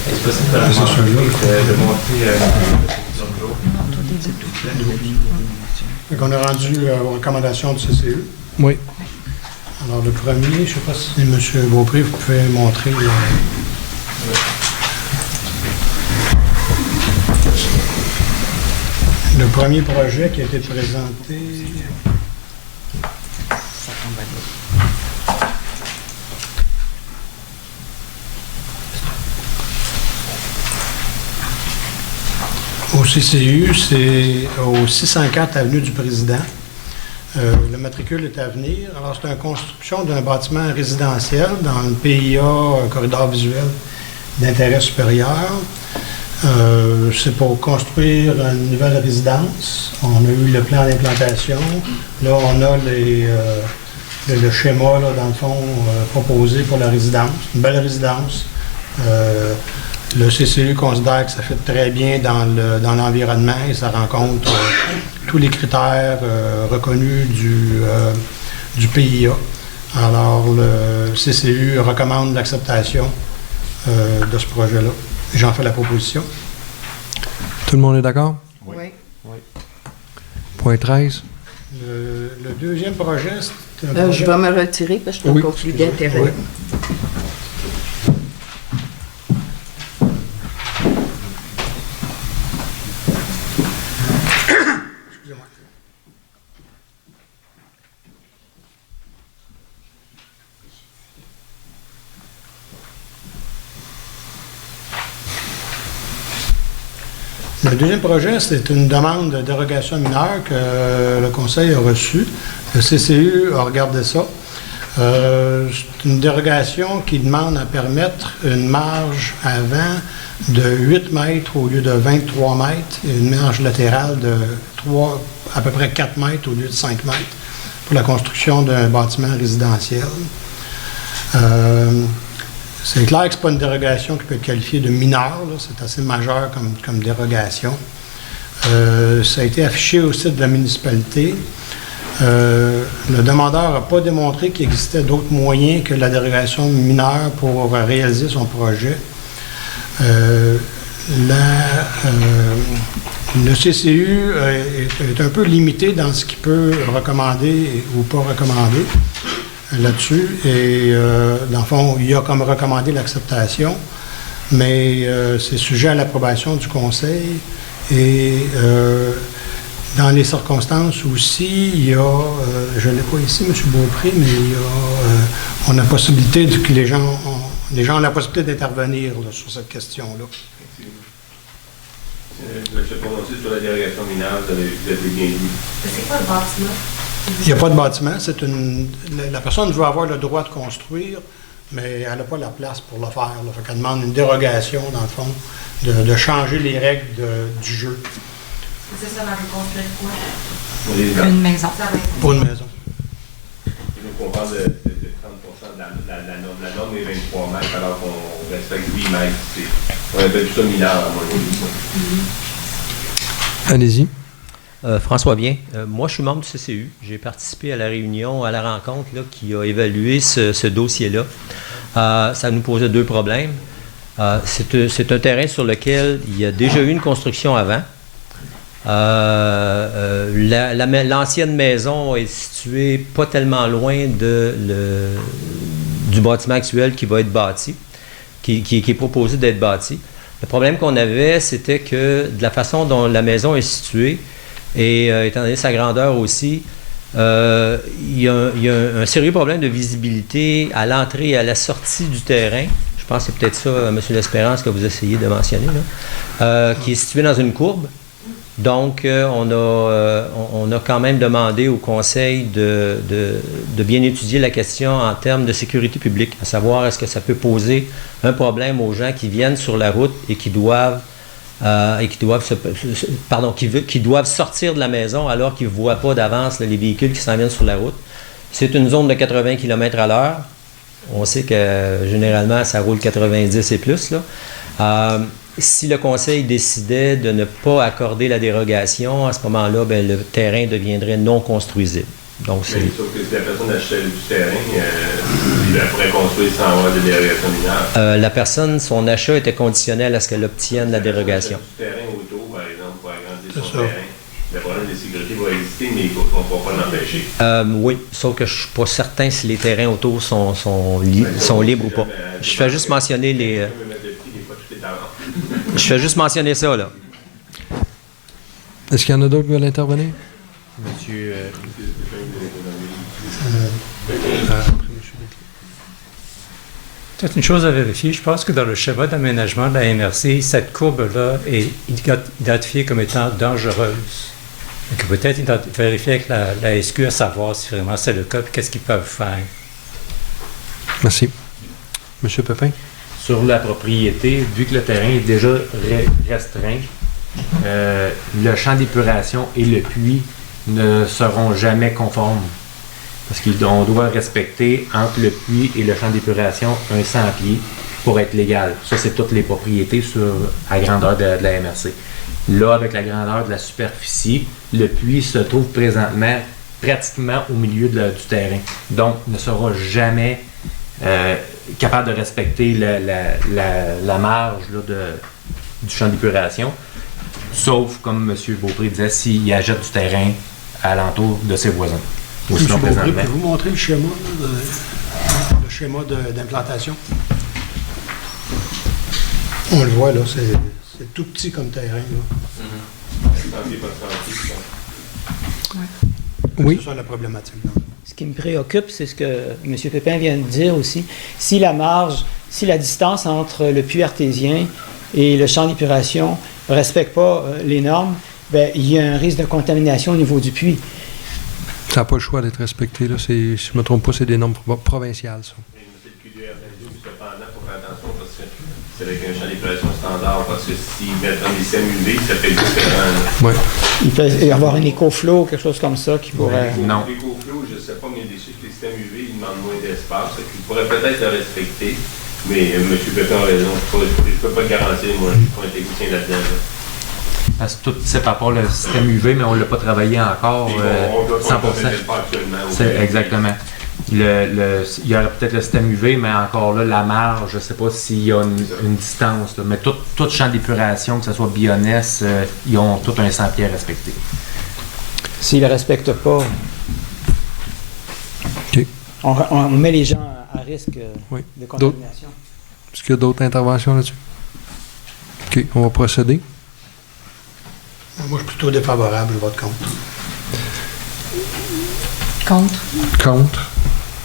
Est-ce que c'est de monter Donc, on a rendu aux recommandations du CCU. Oui. Alors, le premier, je ne sais pas si M. Beaupré, vous pouvez montrer. Le premier projet qui a été présenté. Au CCU, c'est au 604 Avenue du Président. Le matricule est à venir. Alors, c'est une construction d'un bâtiment résidentiel dans le PIA, corridor visuel d'intérêt supérieur. C'est pour construire une nouvelle résidence. On a eu le plan d'implantation. Là, on a le schéma, là, dans le fond, proposé pour la résidence. Une belle résidence. Le CCU considère que ça fait très bien dans l'environnement et ça rencontre tous les critères reconnus du PIA. Alors, le CCU recommande l'acceptation de ce projet-là. J'en fais la proposition. Tout le monde est d'accord? Oui. Point 13. Le deuxième projet, c'est un projet... Je vais me retirer parce que je n'ai pas conflit d'intérêt. Oui. Le deuxième projet, c'est une demande de dérogation mineure que le Conseil a reçue. Le CCU a regardé ça. C'est une dérogation qui demande à permettre une marge avant de 8 mètres au lieu de 23 mètres et une marge latérale de à peu près 4 mètres au lieu de 5 mètres pour la construction d'un bâtiment résidentiel. C'est clair que ce n'est pas une dérogation qui peut être qualifiée de mineure, c'est assez majeur comme dérogation. Ça a été affiché au site de la municipalité. Le demandeur n'a pas démontré qu'il existait d'autres moyens que la dérogation mineure pour réaliser son projet. Le CCU est un peu limité dans ce qu'il peut recommander ou pas recommander là-dessus. Et dans le fond, il a comme recommandé l'acceptation, mais c'est sujet à l'approbation du Conseil. Et dans les circonstances aussi, il y a, je ne l'ai pas ici, M. Beaupré, mais il y a, on a possibilité que les gens ont la possibilité d'intervenir sur cette question-là. Je me suis prononcé sur la dérogation mineure, vous avez bien dit. C'est quoi le bâtiment? Il n'y a pas de bâtiment. La personne veut avoir le droit de construire, mais elle n'a pas la place pour le faire. Fait qu'elle demande une dérogation, dans le fond, de changer les règles du jeu. C'est ça, dans reconstruire quoi? Une maison. Pour une maison. Donc, on parle de 30% de la norme. La norme est 23 mètres, alors qu'on respecte 8 mètres. On appelle ça mineur, à mon avis. Allez-y. François Vien. Moi, je suis membre du CCU. J'ai participé à la réunion, à la rencontre là, qui a évalué ce dossier-là. Ça nous posait deux problèmes. C'est un terrain sur lequel il y a déjà eu une construction avant. L'ancienne maison est située pas tellement loin du bâtiment actuel qui va être bâti, qui est proposé d'être bâti. Le problème qu'on avait, c'était que de la façon dont la maison est située, Et étant donné sa grandeur aussi, il y a un sérieux problème de visibilité à l'entrée et à la sortie du terrain. Je pense que c'est peut-être ça, M. L'Espérance, que vous essayez de mentionner, là, qui est situé dans une courbe. Donc, on a quand même demandé au Conseil de bien étudier la question en termes de sécurité publique, à savoir est-ce que ça peut poser un problème aux gens qui viennent sur la route et qui doivent sortir de la maison alors qu'ils ne voient pas d'avance les véhicules qui s'en viennent sur la route. C'est une zone de 80 km/h. On sait que généralement, ça roule 90 et plus, là. Si le Conseil décidait de ne pas accorder la dérogation, à ce moment-là, ben, le terrain deviendrait non construisible. Donc, sauf que si la personne achetait du terrain, elle pourrait construire sans avoir de dérogation mineure. La personne, son achat était conditionnel à ce qu'elle obtienne la dérogation. Du terrain autour, par exemple, pour agrandir son terrain. Le problème de sécurité va exister, mais on ne pourra pas l'empêcher. Oui, sauf que je ne suis pas certain si les terrains autour sont libres ou pas. Je fais juste mentionner les... Je fais juste mentionner ça, là. Est-ce qu'il y en a d'autres qui veulent intervenir? Monsieur... Peut-être une chose à vérifier. Je pense que dans le schéma d'aménagement de la MRC, cette courbe-là est identifiée comme étant dangereuse. Donc peut-être vérifier avec la SQ à savoir si vraiment c'est le cas et qu'est-ce qu'ils peuvent faire. Merci. Monsieur Pépin? Sur la propriété, vu que le terrain est déjà restreint, le champ d'épuration et le puits ne seront jamais conformes. Parce qu'on doit respecter entre le puits et le champ d'épuration un 100 pieds pour être légal. Ça, c'est toutes les propriétés à grandeur de la MRC. Là, avec la grandeur de la superficie, le puits se trouve présentement pratiquement au milieu du terrain. Donc, ne sera jamais capable de respecter la marge là, du champ d'épuration, sauf, comme M. Beaupré disait, s'il achète du terrain alentour de ses voisins. M. Beaupré, pouvez-vous montrer le schéma d'implantation? On le voit, là, c'est tout petit comme terrain. Là. Oui. C'est ça la problématique. Là. Ce qui me préoccupe, c'est ce que M. Pépin vient de dire aussi. Si la distance entre le puits artésien et le champ d'épuration ne respecte pas les normes, bien, il y a un risque de contamination au niveau du puits. Ça n'a pas le choix d'être respecté. Là. Si je ne me trompe pas, c'est des normes provinciales, ça. C'est avec un champ d'épuration standard, parce que s'ils mettent dans des systèmes UV, ça fait différent. Oui. Il peut y avoir un écoflow, quelque chose comme ça qui pourrait... Non. L'écoflow, je ne sais pas, mais les systèmes UV, ils demandent moins d'espace. Ils pourraient peut-être le respecter, mais M. Pépin a raison. Je ne peux pas le garantir, moi, je ne suis pas un technicien là-dedans. Là. Parce que tout c'est par rapport au système UV, mais on ne l'a pas travaillé encore 100%. C'est exactement. Il y aurait peut-être le système UV, mais encore là, la marge, je ne sais pas s'il y a une distance. Là. Mais tout champ d'épuration, que ce soit Bioness, ils ont tout un 100 pieds à respecter. S'ils ne le respectent pas, okay. on met les gens à risque de contamination. Est-ce qu'il y a d'autres interventions là-dessus? OK, on va procéder. Moi, je suis plutôt défavorable à votre compte. Contre.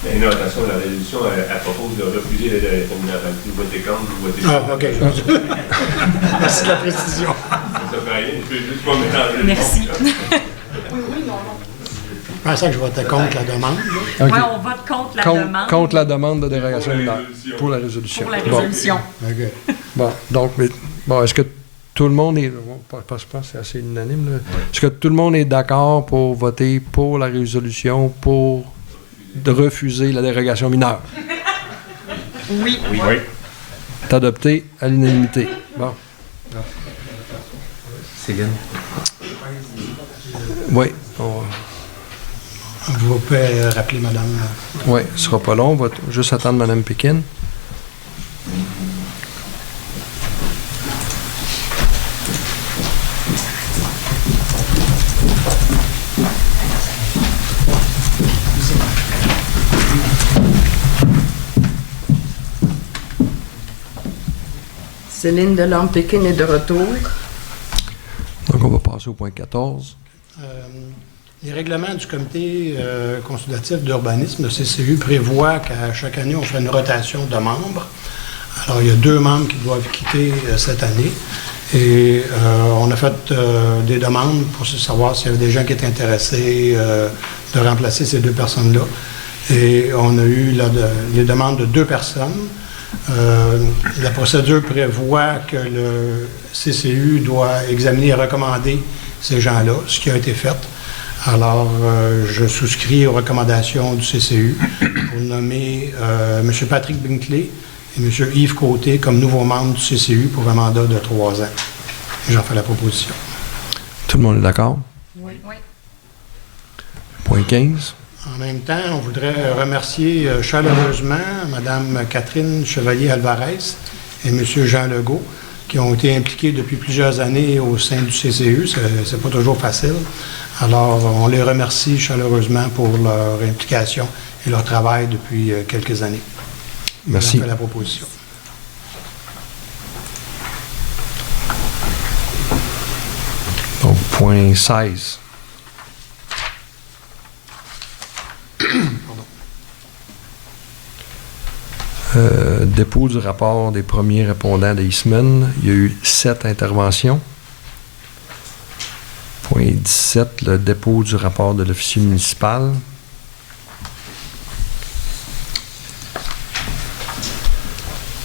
Mais non, attention, la résolution, elle propose de refuser la dérogation mineure. Vous votez contre, vous votez contre. Ah, OK. Merci de la précision. Ça fait rien, je peux juste pas mélanger. Merci. Je pensais que je votais contre la demande. Okay. Oui, on vote contre la demande. Contre la demande de dérogation mineure. Pour la résolution. Pour la résolution. Bon, okay. Donc, est-ce que tout le monde est... Je pense que c'est assez unanime. Là. Est-ce que tout le monde est d'accord pour voter pour la résolution de refuser la dérogation mineure? Oui. Oui. C'est adopté à l'unanimité. Bon. Céline? Oui. Vous pouvez rappeler madame. Oui, ce ne sera pas long. On va juste attendre Mme Pékin. Céline Delorme-Pékin est de retour. Donc, on va passer au point 14. Les règlements du comité consultatif d'urbanisme, le CCU, prévoient qu'à chaque année, on fait une rotation de membres. Alors, il y a 2 membres qui doivent quitter cette année. Et on a fait des demandes pour savoir s'il y avait des gens qui étaient intéressés de remplacer ces 2 personnes-là. Et on a eu les demandes de 2 personnes. La procédure prévoit que le CCU doit examiner et recommander ces gens-là, ce qui a été fait. Alors, je souscris aux recommandations du CCU pour nommer M. Patrick Binkley et M. Yves Côté comme nouveaux membres du CCU pour un mandat de 3 ans. J'en fais la proposition. Tout le monde est d'accord? Oui. Point 15. En même temps, on voudrait remercier chaleureusement Mme Catherine Chevalier-Alvarez et M. Jean Legault, qui ont été impliqués depuis plusieurs années au sein du CCU. C'est pas toujours facile. Alors, on les remercie chaleureusement pour leur implication et leur travail depuis quelques années. Merci. On fait la proposition. Donc, point 16. Dépôt du rapport des premiers répondants d'Eastman. Il y a eu 7 interventions. Point 17, le dépôt du rapport de l'officier municipal.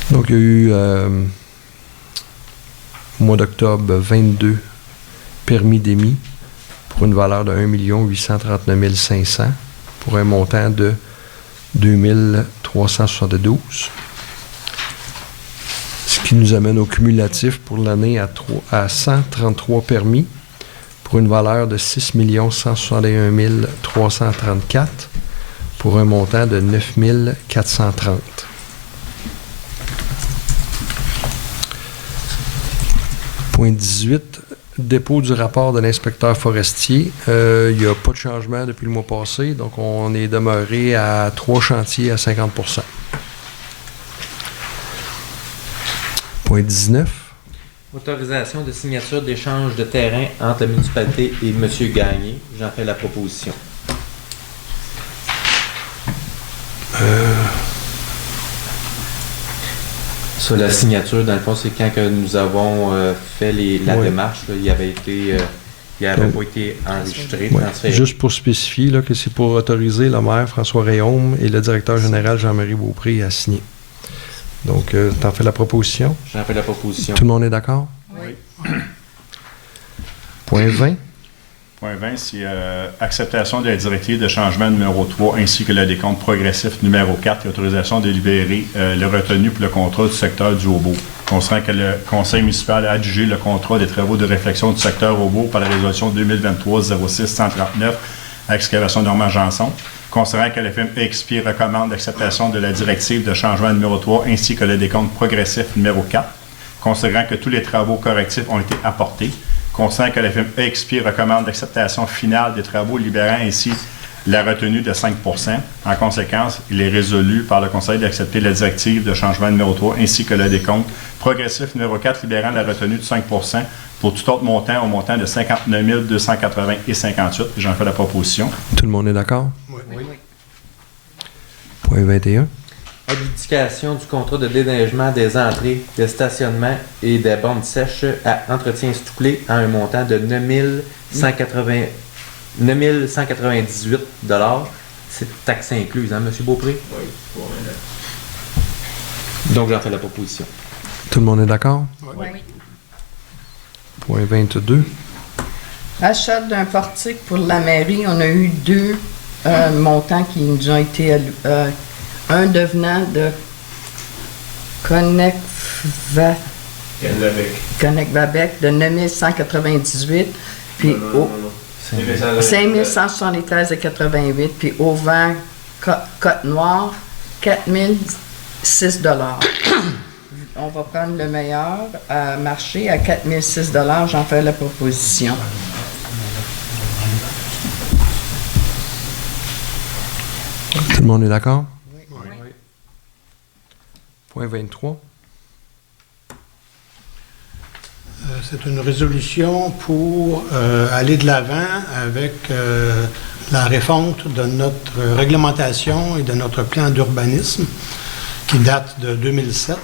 Donc, il y a eu, au mois d'octobre, 22 permis d'émis pour une valeur de 1 839 500 pour un montant de 2 372. Ce qui nous amène au cumulatif pour l'année à 133 permis pour une valeur de 6 161 334 pour un montant de 9 430. Point 18, dépôt du rapport de l'inspecteur forestier. Il n'y a pas de changement depuis le mois passé, donc on est demeuré à 3 chantiers à 50%. Point 19. Autorisation de signature d'échange de terrain entre la municipalité et M. Gagné. J'en fais la proposition. Sur la signature, dans le fond, c'est quand que nous avons fait la démarche, là, il n'avait pas été enregistré, transféré. Juste pour spécifier là, que c'est pour autoriser le maire François Réaume et le directeur général Jean-Marie Beaupré à signer. Donc, tu en fais la proposition? J'en fais la proposition. Tout le monde est d'accord? Oui. Point 20. Point 20, c'est acceptation de la directive de changement numéro 3 ainsi que le décompte progressif numéro 4 et autorisation de libérer le retenu pour le contrat du secteur du Haut-Bourg. Considérant que le conseil municipal a adjugé le contrat des travaux de réflexion du secteur Haut-Bourg par la résolution 2023-06-139 à excavation Normand Janson. Considérant que la firme EXP recommande l'acceptation de la directive de changement numéro 3 ainsi que le décompte progressif numéro 4. Considérant que tous les travaux correctifs ont été apportés. Considérant que la firme EXP recommande l'acceptation finale des travaux libérant ainsi la retenue de 5 %. En conséquence, il est résolu par le Conseil d'accepter la directive de changement numéro 3 ainsi que le décompte progressif numéro 4 libérant la retenue de 5 % pour tout autre montant au montant de 59 280 et 58. J'en fais la proposition. Tout le monde est d'accord? Oui. Point 21. Adjudication du contrat de déneigement des entrées, de stationnement et des bornes sèches à entretien soufflé à un montant de 9 198 $. C'est taxe incluse, hein, M. Beaupré? Oui. Donc, j'en fais la proposition. Tout le monde est d'accord? Oui. Point 22. Achat d'un portique pour la mairie, on a eu 2 montants qui nous ont été un devenant de Connect-Vabec de 9 198, puis 5 173,88, puis Auvent Côte-Noire, 4 006 $. On va prendre le meilleur marché à 4 006 $. J'en fais la proposition. Tout le monde est d'accord? Oui. Point 23. C'est une résolution pour aller de l'avant avec la refonte de notre réglementation et de notre plan d'urbanisme qui date de 2007.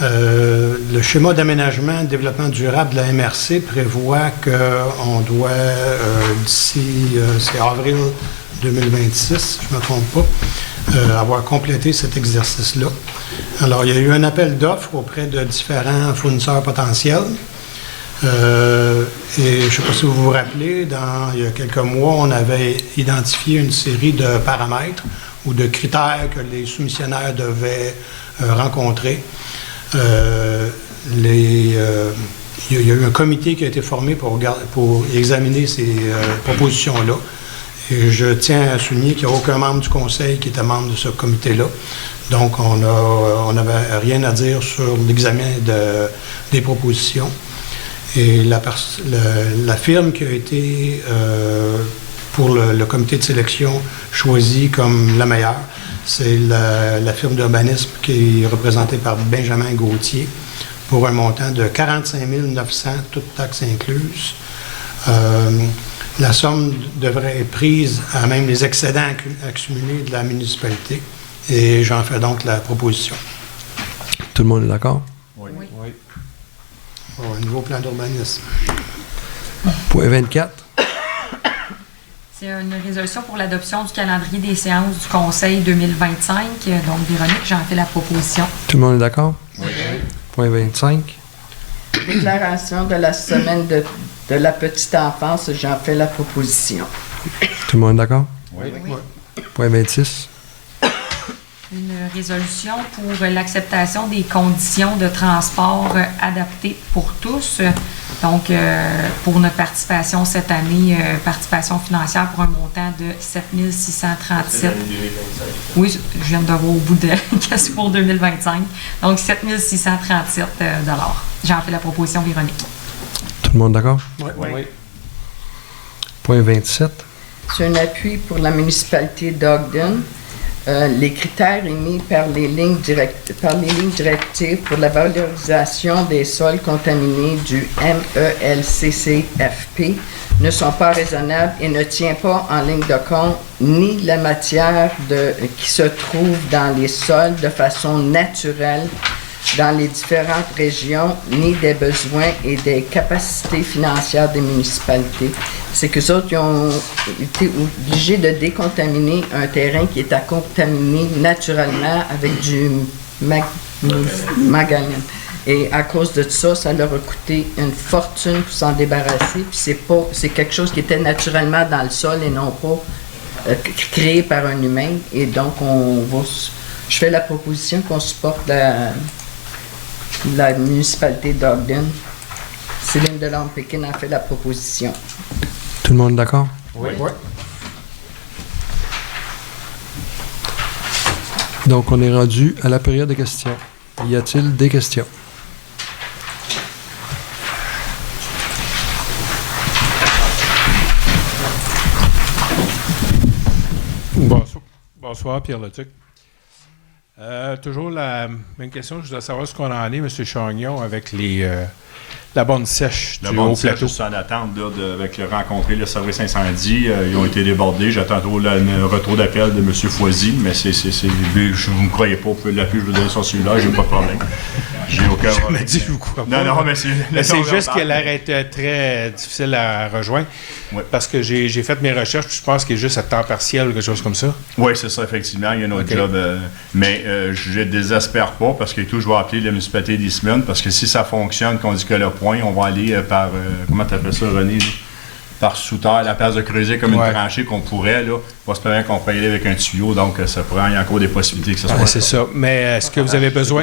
Le schéma d'aménagement et de développement durable de la MRC prévoit qu'on doit, d'ici c'est avril 2026, si je ne me trompe pas, avoir complété cet exercice-là. Alors, il y a eu un appel d'offres auprès de différents fournisseurs potentiels. Et je ne sais pas si vous vous rappelez, il y a quelques mois, on avait identifié une série de paramètres ou de critères que les soumissionnaires devaient rencontrer. Il y a eu un comité qui a été formé pour examiner ces propositions-là. Et je tiens à souligner qu'il n'y a aucun membre du conseil qui était membre de ce comité-là. Donc, on n'avait rien à dire sur l'examen des propositions. Et la firme qui a été, pour le comité de sélection, choisie comme la meilleure, c'est la firme d'urbanisme qui est représentée par Benjamin Gauthier pour un montant de 45 900, toutes taxes incluses. La somme devrait être prise à même les excédents accumulés de la municipalité. Et j'en fais donc la proposition. Tout le monde est d'accord? Oui. Pour un nouveau plan d'urbanisme. Point 24. C'est une résolution pour l'adoption du calendrier des séances du Conseil 2025. Donc, Véronique, j'en fais la proposition. Tout le monde est d'accord? Oui. Point 25. Déclaration de la semaine de la petite enfance, j'en fais la proposition. Tout le monde est d'accord? Oui. Point 26. Une résolution pour l'acceptation des conditions de transport adaptées pour tous. Donc, pour notre participation cette année, participation financière pour un montant de 7 637. Oui, je viens de voir au bout de qu'est-ce pour 2025. Donc, 7 637 $. J'en fais la proposition, Véronique. Tout le monde d'accord? Oui. Point 27. C'est un appui pour la municipalité d'Ogden. Les critères émis par les lignes directives pour la valorisation des sols contaminés du MELCCFP ne sont pas raisonnables et ne tiennent pas en ligne de compte ni la matière qui se trouve dans les sols de façon naturelle dans les différentes régions, ni des besoins et des capacités financières des municipalités. C'est qu'eux autres, ils ont été obligés de décontaminer un terrain qui est à contaminer naturellement avec du manganèse. Et à cause de ça, ça leur a coûté une fortune pour s'en débarrasser. Puis c'est quelque chose qui était naturellement dans le sol et non pas créé par un humain. Et donc, je fais la proposition qu'on supporte la municipalité d'Ogden. Céline Delorme-Pékin a fait la proposition. Tout le monde est d'accord? Oui. Donc, on est rendu à la période de questions. Y a-t-il des questions? Bonsoir, Pierre Letuc. Toujours la même question. Je voudrais savoir ce qu'on en est, M. Chagnon, avec la borne sèche du Haut-Plateau. Je suis en attente avec le rencontrer le service incendie. Ils ont été débordés. J'attends toujours le retour d'appel de M. Foisy, mais vous ne me croyez pas, vous pouvez l'appeler, je vous donne son celui-là, j'ai pas de problème. J'ai aucun problème. Je vous crois pas. Non, mais c'est juste qu'elle été très difficile à rejoindre. Ouais. Parce que j'ai fait mes recherches, puis je pense qu'il est juste à temps partiel ou quelque chose comme ça. Oui, c'est ça, effectivement. Il y a un autre job. Mais je ne désespère pas parce que tout, je vais appeler la municipalité des semaines parce que si ça fonctionne, qu'on dit que le point, on va aller par. Comment tu appelles ça, René? Par sous-terre, à la place de creuser comme une tranchée qu'on pourrait, là, pas se permettre qu'on peut y aller avec un tuyau, donc ça prend, il y a encore des possibilités que ce soit. C'est ça. Mais est-ce que vous avez besoin.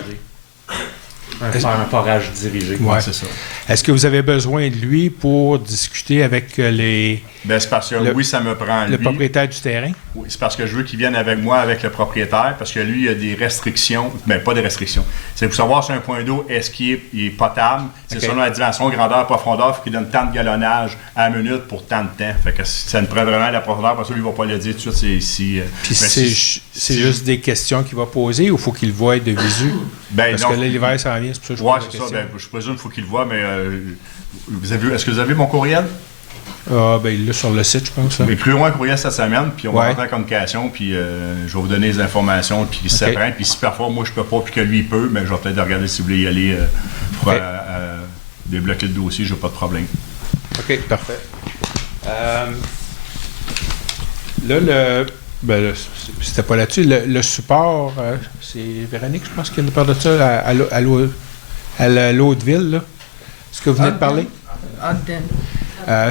Un forage dirigé. Oui, c'est ça. Est-ce que vous avez besoin de lui pour discuter avec les... Bien, c'est parce que oui, ça me prend lui. Le propriétaire du terrain? Oui, c'est parce que je veux qu'il vienne avec moi, avec le propriétaire, parce que lui, il y a des restrictions. Bien, pas des restrictions. C'est pour savoir si un point d'eau, est-ce qu'il est potable. C'est selon la dimension, grandeur, profondeur, il faut qu'il donne tant de galonnage à la minute pour tant de temps. Fait que ça ne prend vraiment la profondeur, parce que lui, il ne va pas le dire tout de suite. Puis c'est juste des questions qu'il va poser ou il faut qu'il le voie de visu? Parce que là, l'hiver s'en vient, c'est pour ça que je pose la c'est ça. question. Ben, je présume qu'il faut qu'il le voie, mais est-ce que vous avez mon courriel? Ah, ben il l'a sur le site, je pense. Mais plus loin un courriel cette semaine, puis on va rentrer en communication, puis je vais vous donner les informations, puis si ça prend, puis si parfois moi je peux pas, puis que lui il peut, mais je vais peut-être regarder si vous voulez y aller pour débloquer le dossier, j'ai pas de problème. OK, parfait. Là, c'était pas là-dessus. Le support, c'est Véronique, je pense qu'elle parle de ça à l'Haute-Ville, là. Est-ce que vous venez de parler? Ogden.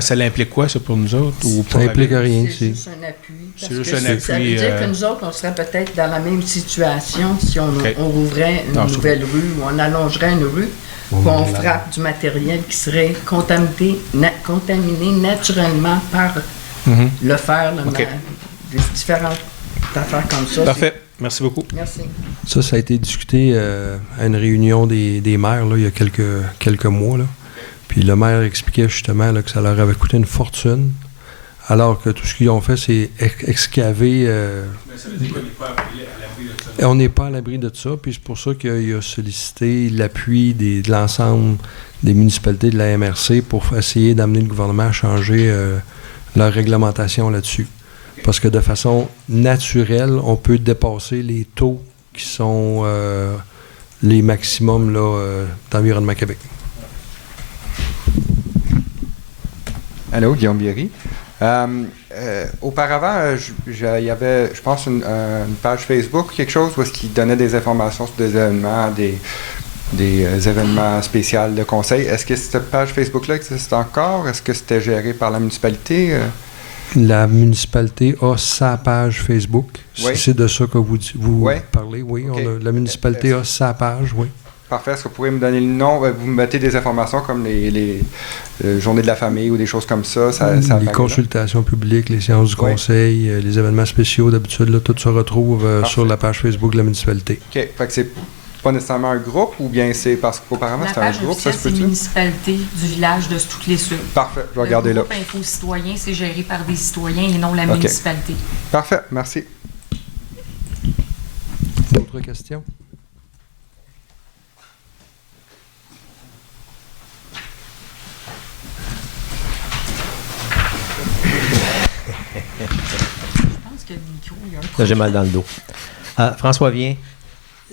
Ça l'implique quoi, ça, pour nous autres? Ou ça n'implique rien. C'est juste un appui. C'est juste un appui. Ça veut dire que nous autres, on serait peut-être dans la même situation si on rouvrait une nouvelle rue ou on allongerait une rue, qu'on frappe du matériel qui serait contaminé naturellement par le fer, des différentes affaires comme ça. Parfait. Merci beaucoup. Merci. Ça a été discuté à une réunion des maires là, il y a quelques mois. Là. Puis le maire expliquait justement là, que ça leur avait coûté une fortune, alors que tout ce qu'ils ont fait, c'est excaver. Mais ça veut dire qu'on n'est pas à l'abri de ça. On n'est pas à l'abri de ça, puis c'est pour ça qu'il a sollicité l'appui de l'ensemble des municipalités de la MRC pour essayer d'amener le gouvernement à changer leur réglementation là-dessus. Parce que de façon naturelle, on peut dépasser les taux qui sont les maximums d'Environnement Québec. Allô, Guillaume Bierry. Auparavant, il y avait, je pense, une page Facebook, quelque chose, où est-ce qu'il donnait des informations sur des événements, des événements spéciaux de conseil. Est-ce que cette page Facebook-là existe encore? Est-ce que c'était géré par la municipalité? La municipalité a sa page Facebook. Oui. C'est de ça que vous parlez, oui. Okay. La municipalité a sa page, oui. Parfait. Est-ce que vous pourriez me donner le nom? Vous me mettez des informations comme les journées de la famille ou des choses comme ça? Les consultations publiques, les séances du conseil, les événements spéciaux, d'habitude, là, tout se retrouve sur la page Facebook de la municipalité. OK. Fait que c'est pas nécessairement un groupe ou bien c'est parce qu'auparavant c'était un groupe? La page officielle, c'est municipalité du village de Stucley-Sud. Parfait. Je vais regarder là. Le groupe Info Citoyen, c'est géré par des citoyens et non la municipalité. Parfait. Merci. D'autres questions? Là, j'ai mal dans le dos. François Vien,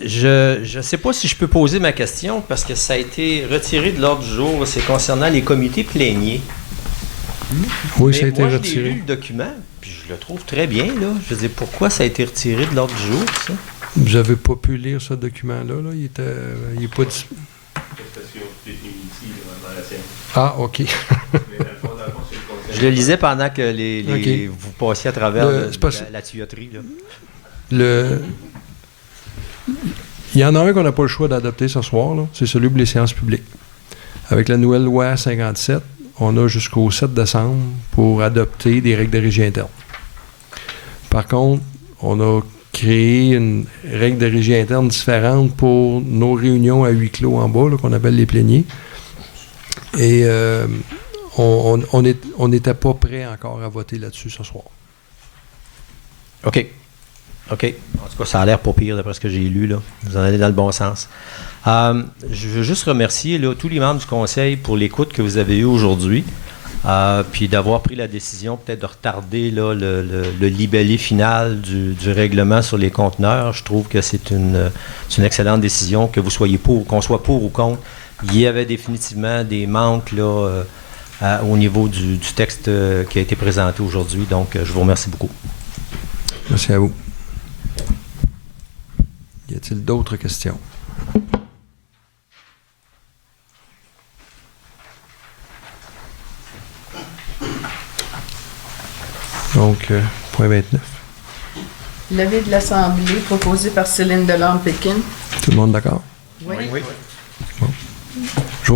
je ne sais pas si je peux poser ma question parce que ça a été retiré de l'ordre du jour. C'est concernant les comités pléniers. Oui, mais ça a été retiré. J'ai lu le document, puis je le trouve très bien. Là. Je veux dire, pourquoi ça a été retiré de l'ordre du jour, ça? Vous n'avez pas pu lire ce document-là? Là? Il n'est pas disponible. Ah, OK. Je le lisais pendant que vous passiez à travers la tuyauterie. Là. Il y en a un qu'on n'a pas le choix d'adopter ce soir, là. C'est celui pour les séances publiques. Avec la nouvelle loi 57, on a jusqu'au 7 décembre pour adopter des règles de régie interne. Par contre, on a créé une règle de régie interne différente pour nos réunions à huis clos en bas, là, qu'on appelle les pléniers. Et on n'était pas prêt encore à voter là-dessus ce soir. OK. En tout cas, ça a l'air pas pire d'après ce que j'ai lu. Là. Vous en allez dans le bon sens. Je veux juste remercier là, tous les membres du conseil pour l'écoute que vous avez eue aujourd'hui. Puis d'avoir pris la décision peut-être de retarder là, le libellé final du règlement sur les conteneurs. Je trouve que c'est une excellente décision, que vous soyez qu'on soit pour ou contre. Il y avait définitivement des manques là, au niveau du texte qui a été présenté aujourd'hui. Donc, je vous remercie beaucoup. Merci à vous. Y a-t-il d'autres questions? Donc, point 29. L'avis de l'Assemblée proposé par Céline Delorme-Pékin. Tout le monde d'accord? Oui. Bon.